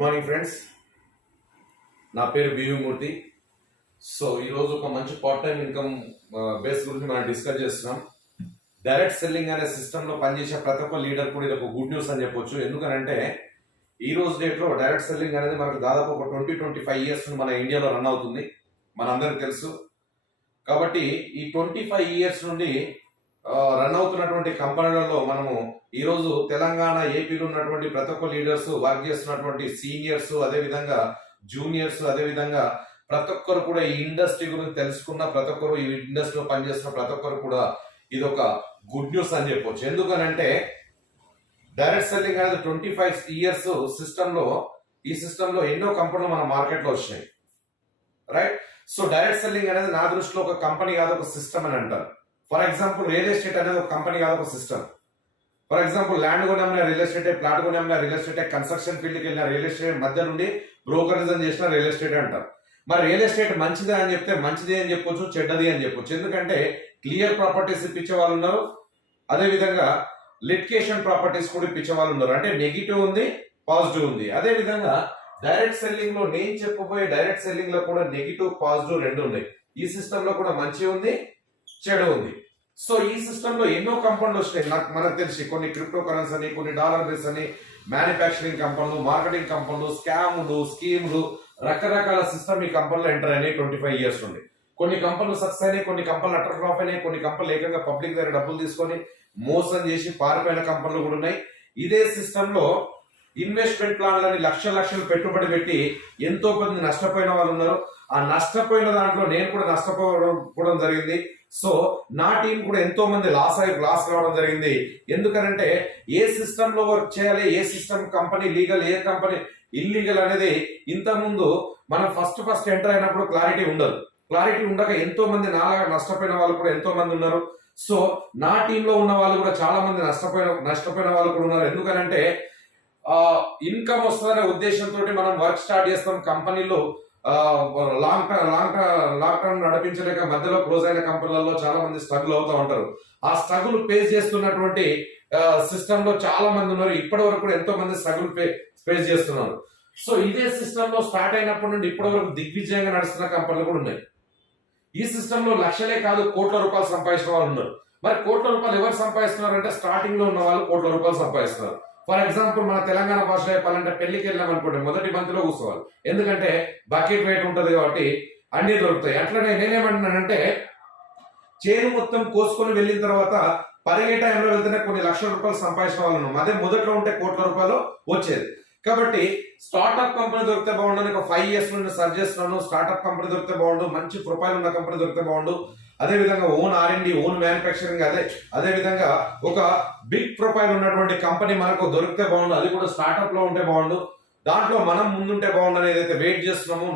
Good morning friends, నా పేరు BV మూర్తి. So ఈరోజు ఒక మంచి పార్ట్ టైం ఇన్కమ్ బేస్ గురించి మనం డిస్కస్ చేస్తున్నాం. డైరెక్ట్ సెల్లింగ్ అనే సిస్టంలో పనిచేసే ప్రతి ఒక్క లీడర్ కూడా ఇది ఒక గుడ్ న్యూస్ అని చెప్పొచ్చు. ఎందుకంటే ఈ రోజు డేట్లో డైరెక్ట్ సెల్లింగ్ అనేది మనకు దాదాపు ఒక 20-25 ఇయర్స్ మన ఇండియాలో రన్ అవుతుంది, మనందరికి తెలుసు. కాబట్టి ఈ 25 ఇయర్స్ నుండి రన్ అవుతున్నటువంటి కంపెనీలలో మనము ఈరోజు తెలంగాణ ఏపీలో ఉన్నటువంటి ప్రతి ఒక్క లీడర్స్, వర్క్ చేస్తున్నటువంటి సీనియర్స్, అదేవిధంగా జూనియర్స్, అదేవిధంగా ప్రతి ఒక్కరు కూడా ఈ ఇండస్ట్రీ గురించి తెలుసుకున్న ప్రతి ఒక్కరు, ఈ ఇండస్ట్రీలో పనిచేస్తున్న ప్రతి ఒక్కరు కూడా ఇది ఒక గుడ్ న్యూస్ అని చెప్పొచ్చు. ఎందుకనంటే డైరెక్ట్ సెల్లింగ్ అనేది 25 ఇయర్స్ సిస్టంలో, ఈ సిస్టంలో ఎన్నో కంపెనీలు మన మార్కెట్లో వచ్చినాయి, రైట్? సో డైరెక్ట్ సెల్లింగ్ అనేది నా దృష్టిలో ఒక కంపెనీ కాదు, ఒక సిస్టమ్ అని అంటారు. ఫర్ ఎగ్జాంపుల్ రియల్ ఎస్టేట్ అనేది ఒక కంపెనీ కాదు, ఒక సిస్టమ్. ఫర్ ఎగ్జాంపుల్ ల్యాండ్ కొనమ్మిన రియల్ ఎస్టేట్, ప్లాట్ కొనమ్మిన రియల్ ఎస్టేట్, కన్స్ట్రక్షన్ ఫీల్డ్కి వెళ్ళిన రియల్ ఎస్టేట్, మధ్య నుండి బ్రోకరిజం చేసిన రియల్ ఎస్టేట్ అంటారు. మరి రియల్ ఎస్టేట్ మంచిదే అని చెప్తే మంచిది అని చెప్పొచ్చు, చెడ్డది అని చెప్పొచ్చు. ఎందుకంటే క్లియర్ ప్రాపర్టీస్ ఇప్పించే వాళ్ళు ఉన్నారు, అదేవిధంగా లిటిగేషన్ ప్రాపర్టీస్ కూడా ఇప్పించే వాళ్ళు ఉన్నారు. అంటే నెగిటివ్ ఉంది, పాజిటివ్ ఉంది. అదేవిధంగా డైరెక్ట్ సెల్లింగ్ లో నేను చెప్పబోయే డైరెక్ట్ సెల్లింగ్ లో కూడా నెగిటివ్, పాజిటివ్ రెండు ఉన్నాయి. ఈ సిస్టమ్ లో కూడా మంచి ఉంది, చెడు ఉంది. సో ఈ సిస్టమ్ లో ఎన్నో కంపెనీలు వచ్చినాయి. మనకు తెలిసి కొన్ని క్రిప్టో కరెన్సీ అని, కొన్ని డాలర్ బేస్ అని, మ్యానుఫ్యాక్చరింగ్ కంపెనీలు, మార్కెటింగ్ కంపెనీలు, స్కామ్లు, స్కీమ్లు, రకరకాల సిస్టమ్ ఈ కంపెనీలో ఎంటర్ అయినాయి 25 ఇయర్స్ నుండి. కొన్ని కంపెనీలు సక్సెస్ అయినాయి, కొన్ని కంపెనీలు అటర్ ఫ్లాప్ అయినాయి, కొన్ని కంపెనీలు ఏకంగా పబ్లిక్ దగ్గర డబ్బులు తీసుకొని మోసం చేసి పారిపోయిన కంపెనీలు కూడా ఉన్నాయి. ఇదే సిస్టమ్ లో ఇన్వెస్ట్మెంట్ ప్లాన్లని లక్షలు పెట్టుబడి పెట్టి ఎంతో మంది నష్టపోయిన వాళ్ళు ఉన్నారు. ఆ నష్టపోయిన దాంట్లో నేను కూడా నష్టపోవడం జరిగింది. సో నా టీం కూడా ఎంతో మంది లాస్ కావడం జరిగింది. ఎందుకనంటే ఏ సిస్టమ్ లో వర్క్ చేయాలి, ఏ సిస్టమ్ కంపెనీ లీగల్, ఏ కంపెనీ ఇల్లీగల్ అనేది ఇంతకుముందు మనం ఫస్ట్ ఎంటర్ అయినప్పుడు క్లారిటీ ఉండదు. క్లారిటీ ఉండక ఎంతో మంది నాలాగా నష్టపోయిన వాళ్ళు కూడా ఎంతో మంది ఉన్నారు. సో నా టీంలో ఉన్న వాళ్ళు కూడా చాలా మంది నష్టపోయిన వాళ్ళు కూడా ఉన్నారు. ఎందుకనంటే ఇన్కమ్ వస్తుందనే ఉద్దేశంతో మనం వర్క్ స్టార్ట్ చేస్తాం. కంపెనీలో లాంగ్ టర్మ్ నడిపించలేక మధ్యలో క్లోజ్ అయిన కంపెనీలలో చాలా మంది స్ట్రగుల్ అవుతూ ఉంటారు. ఆ స్ట్రగుల్ ఫేస్ చేస్తున్నటువంటి సిస్టమ్ లో చాలా మంది ఉన్నారు. ఇప్పటి వరకు కూడా ఎంతో మంది స్ట్రగుల్ ఫేస్ చేస్తున్నారు. సో ఇదే సిస్టమ్ లో స్టార్ట్ అయినప్పటి నుండి ఇప్పటి వరకు దిగ్విజయంగా నడుస్తున్న కంపెనీలు కూడా ఉన్నాయి. ఈ సిస్టమ్ లో లక్షలే కాదు, కోట్ల రూపాయలు సంపాదించిన వాళ్ళు ఉన్నారు. మరి కోట్ల రూపాయలు ఎవరు సంపాదిస్తున్నారు అంటే స్టార్టింగ్ లో ఉన్న వాళ్ళు కోట్ల రూపాయలు సంపాదిస్తున్నారు. ఫర్ ఎగ్జాంపుల్ మన తెలంగాణ భాషలో చెప్పాలంటే పెళ్లికి వెళ్ళాం అనుకోండి, మొదటి బంతిలో కూర్చోవాలి. ఎందుకంటే బకెట్ వెయిట్ ఉంటుంది కాబట్టి అన్ని దొరుకుతాయి. అట్లనే నేనేమంటున్నానంటే చేను మొత్తం కోసుకొని వెళ్ళిన తర్వాత పరిగే టైంలో వెళ్తేనే కొన్ని లక్షల రూపాయలు సంపాదించిన వాళ్ళు ఉన్నాం. అదే మొదట్లో ఉంటే కోట్ల రూపాయలు వచ్చేది. కాబట్టి స్టార్ట్అప్ కంపెనీ దొరికితే బాగుండు. ఒక 5 ఇయర్స్ నుండి సర్చ్ చేస్తున్నాను. స్టార్ట్అప్ కంపెనీ దొరికితే బాగుండు, మంచి ప్రొఫైల్ ఉన్న కంపెనీ దొరికితే బాగుండు. అదేవిధంగా ఓన్ R&D, ఓన్ మ్యానుఫ్యాక్చరింగ్, అదేవిధంగా ఒక బిగ్ ప్రొఫైల్ ఉన్నటువంటి కంపెనీ మనకు దొరికితే బాగుండు. అది కూడా స్టార్ట్అప్ లో ఉంటే బాగుండు. దాంట్లో మనం ముందుంటే బాగుండు అని ఏదైతే వెయిట్ చేస్తున్నామో,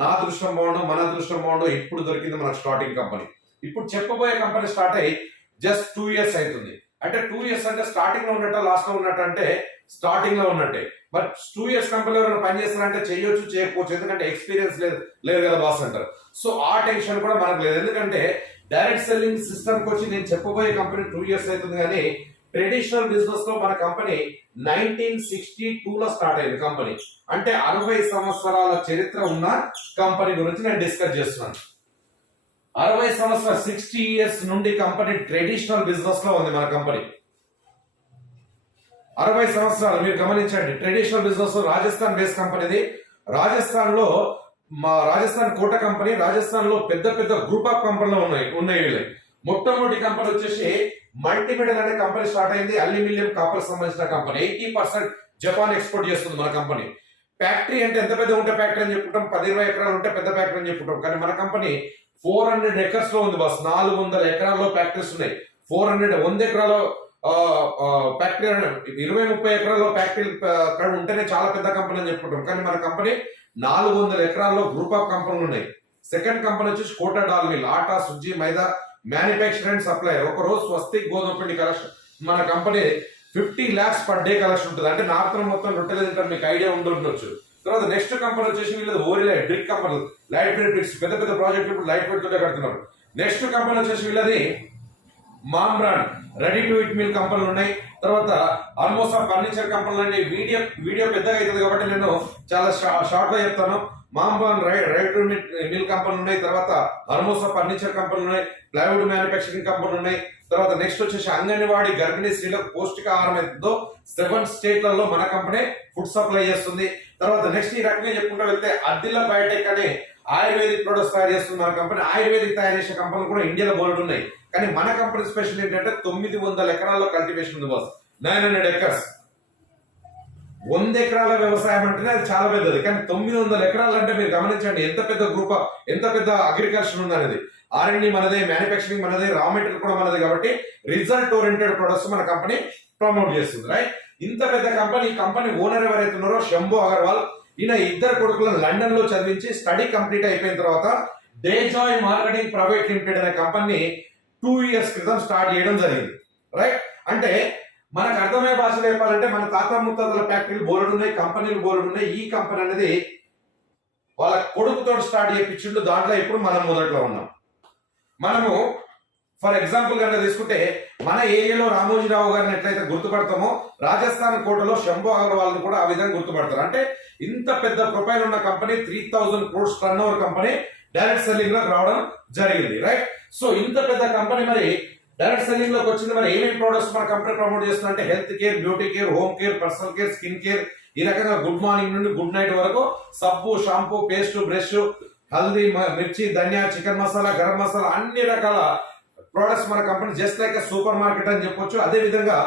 నా అదృష్టం బాగుండు, మన అదృష్టం బాగుండు. ఇప్పుడు దొరికింది మనకు స్టార్టింగ్ కంపెనీ. ఇప్పుడు చెప్పబోయే కంపెనీ స్టార్ట్ అయ్యి జస్ట్ 2 ఇయర్స్ అవుతుంది. అంటే 2 ఇయర్స్ అంటే స్టార్టింగ్ లో ఉన్నట్టు, లాస్ట్ లో ఉన్నట్టు అంటే స్టార్టింగ్ లో ఉన్నట్టే. బట్ 2 ఇయర్స్ కంపెనీలో ఎవరైనా పని చేస్తారంటే చేయొచ్చు, చేయకపోవచ్చు. ఎందుకంటే ఎక్స్పీరియన్స్ లేదు కదా బాస్ అంటారు. సో ఆ టెన్షన్ కూడా మనకు లేదు. ఎందుకంటే డైరెక్ట్ సెల్లింగ్ సిస్టమ్ కి వచ్చి నేను చెప్పబోయే కంపెనీ 2 ఇయర్స్ అవుతుంది. కానీ ట్రెడిషనల్ బిజినెస్ లో మన కంపెనీ 1962 లో స్టార్ట్ అయింది కంపెనీ. అంటే 60 సంవత్సరాల చరిత్ర ఉన్న కంపెనీ గురించి నేను డిస్కస్ చేస్తున్నాను. 60 సంవత్సరాలు, 60 ఇయర్స్ నుండి కంపెనీ ట్రెడిషనల్ బిజినెస్ లో ఉంది మన కంపెనీ. 60 సంవత్సరాలు మీరు గమనించండి. ట్రెడిషనల్ బిజినెస్ రాజస్థాన్ బేస్ కంపెనీది. రాజస్థాన్ లో రాజస్థాన్ కోట కంపెనీ, రాజస్థాన్ లో పెద్ద గ్రూప్ ఆఫ్ కంపెనీలు ఉన్నాయి వీళ్ళకి. మొట్టమొదటి కంపెనీ వచ్చేసి మల్టీమీడియల్ అనే కంపెనీ స్టార్ట్ అయింది. అల్యూమినియం, కాపర్ సంబంధించిన కంపెనీ. 80% జపాన్ ఎక్స్పోర్ట్ చేస్తుంది మన కంపెనీ. ఫ్యాక్టరీ అంటే ఎంత పెద్ద ఉంటే ఫ్యాక్టరీ అని చెప్పుకుంటాం, 10-20 ఎకరాలు ఉంటే పెద్ద ఫ్యాక్టరీ అని చెప్పుకుంటాం. కానీ మన కంపెనీ 400 ఎకర్స్ లో ఉంది బస్. 400 ఎకరాల్లో ఫ్యాక్టరీస్ ఉన్నాయి. 100 ఎకరాల ఫ్యాక్టరీ, 20-30 ఎకరాల్లో ఫ్యాక్టరీ ఉంటేనే చాలా పెద్ద కంపెనీ అని చెప్పుకుంటాం. కానీ మన కంపెనీ 400 ఎకరాల్లో గ్రూప్ ఆఫ్ కంపెనీలు ఉన్నాయి. సెకండ్ కంపెనీ వచ్చేసి Kota dal mill, atta, suji, maida manufacture and supply. ఒక రోజు స్వస్తిక్ గోధుమ పిండి కలెక్షన్ మన company 50 lakhs per day collection ఉంటుంది. అంటే నార్త్ మొత్తం రొట్టెలు తింటారు, మీకు ఐడియా ఉండొచ్చు. తర్వాత నెక్స్ట్ కంపెనీ వచ్చేసి వీళ్ళది Orilite brick company, light weight bricks, పెద్ద ప్రాజెక్టులు ఇప్పుడు లైట్ వెయిట్ తోటే కడుతున్నారు. నెక్స్ట్ కంపెనీ వచ్చేసి వీళ్ళది మామ్రాన్ రెడీ టు ఇట్ మీల్ కంపెనీలు ఉన్నాయి. తర్వాత ఆల్మోస్ట్ ఆ ఫర్నిచర్ కంపెనీలు అన్ని వీడియో పెద్దగా అవుతుంది కాబట్టి నేను చాలా షార్ట్ గా చెప్తాను. మాంబాన్ రెడీ టు మీల్ కంపెనీలు ఉన్నాయి. తర్వాత ఆల్మోస్ట్ ఆ ఫర్నిచర్ కంపెనీలు ఉన్నాయి. ప్లైవుడ్ మ్యానుఫ్యాక్చరింగ్ కంపెనీలు ఉన్నాయి. తర్వాత నెక్స్ట్ వచ్చేసి అంగన్వాడీ గర్భిణీ స్త్రీలకు పౌష్టికాహారం ఎంతో 7 స్టేట్లలో మన కంపెనీ ఫుడ్ సప్లై చేస్తుంది. తర్వాత నెక్స్ట్ ఈ రకంగా చెప్పుకుంటూ వెళ్తే అద్దిల్లా బయోటెక్ అనే ఆయుర్వేదిక్ ప్రొడక్ట్స్ తయారు చేస్తుంది మన కంపెనీ. ఆయుర్వేదిక్ తయారు చేసే కంపెనీలు కూడా ఇండియాలో బోర్డు ఉన్నాయి. కానీ మన కంపెనీ స్పెషల్ ఏంటంటే 900 ఎకరాల్లో కల్టివేషన్ ఉంది బాస్. 900 ఎకర్స్. 100 ఎకరాల వ్యవసాయం అంటేనే అది చాలా పెద్దది. కానీ 900 ఎకరాలు అంటే మీరు గమనించండి ఎంత పెద్ద గ్రూప్, ఎంత పెద్ద అగ్రికల్చర్ ఉంది అనేది. R&D మనదే, మ్యానుఫ్యాక్చరింగ్ మనదే, రా మెటీరియల్ కూడా మనదే. కాబట్టి రిజల్ట్ ఓరియంటెడ్ ప్రొడక్ట్స్ మన కంపెనీ ప్రమోట్ చేస్తుంది. రైట్. ఇంత పెద్ద కంపెనీ ఓనర్ ఎవరైతే ఉన్నారో శంభు అగర్వాల్, ఈయన 2 కొడుకులను లండన్ లో చదివించి స్టడీ కంప్లీట్ అయిపోయిన తర్వాత డేజాయ్ మార్కెటింగ్ ప్రైవేట్ లిమిటెడ్ అనే కంపెనీ 2 ఇయర్స్ క్రితం స్టార్ట్ చేయడం జరిగింది. రైట్. అంటే మనకు అర్థమయ్యే భాషలో చెప్పాలంటే మన తాత ముత్తాతల ఫ్యాక్టరీలు బోర్డు ఉన్నాయి, కంపెనీలు బోర్డు ఉన్నాయి. ఈ కంపెనీ అనేది వాళ్ళ కొడుకుతో స్టార్ట్ చేయించిండు. దాంట్లో ఇప్పుడు మనం మొదట్లో ఉన్నాం. మనము ఫర్ ఎగ్జాంపుల్ కనుక తీసుకుంటే మన ఏరియాలో రామోజీరావు గారిని ఎట్లయితే గుర్తుపడతామో రాజస్థాన్ కోటలో శంభు అగర్వాల్ కూడా ఆ విధంగా గుర్తుపడతారు. అంటే ఇంత పెద్ద ప్రొఫైల్ ఉన్న company 3000 crores turn over company direct selling లోకి రావడం జరిగింది. రైట్. సో ఇంత పెద్ద కంపెనీ మరి డైరెక్ట్ సెల్లింగ్ లోకి వచ్చింది. మరి ఏమేమి ప్రొడక్ట్స్ మన కంపెనీ ప్రమోట్ చేస్తుంది అంటే health care, beauty care, home care, personal care, skin care, ఈ రకంగా గుడ్ మార్నింగ్ నుండి గుడ్ నైట్ వరకు సబ్బు, షాంపూ, పేస్ట్, బ్రష్, హల్దీ, మిర్చి, ధనియా, చికెన్ మసాలా, గరం మసాలా, అన్ని రకాల ప్రొడక్ట్స్ మన company just like super market అని చెప్పొచ్చు. అదే విధంగా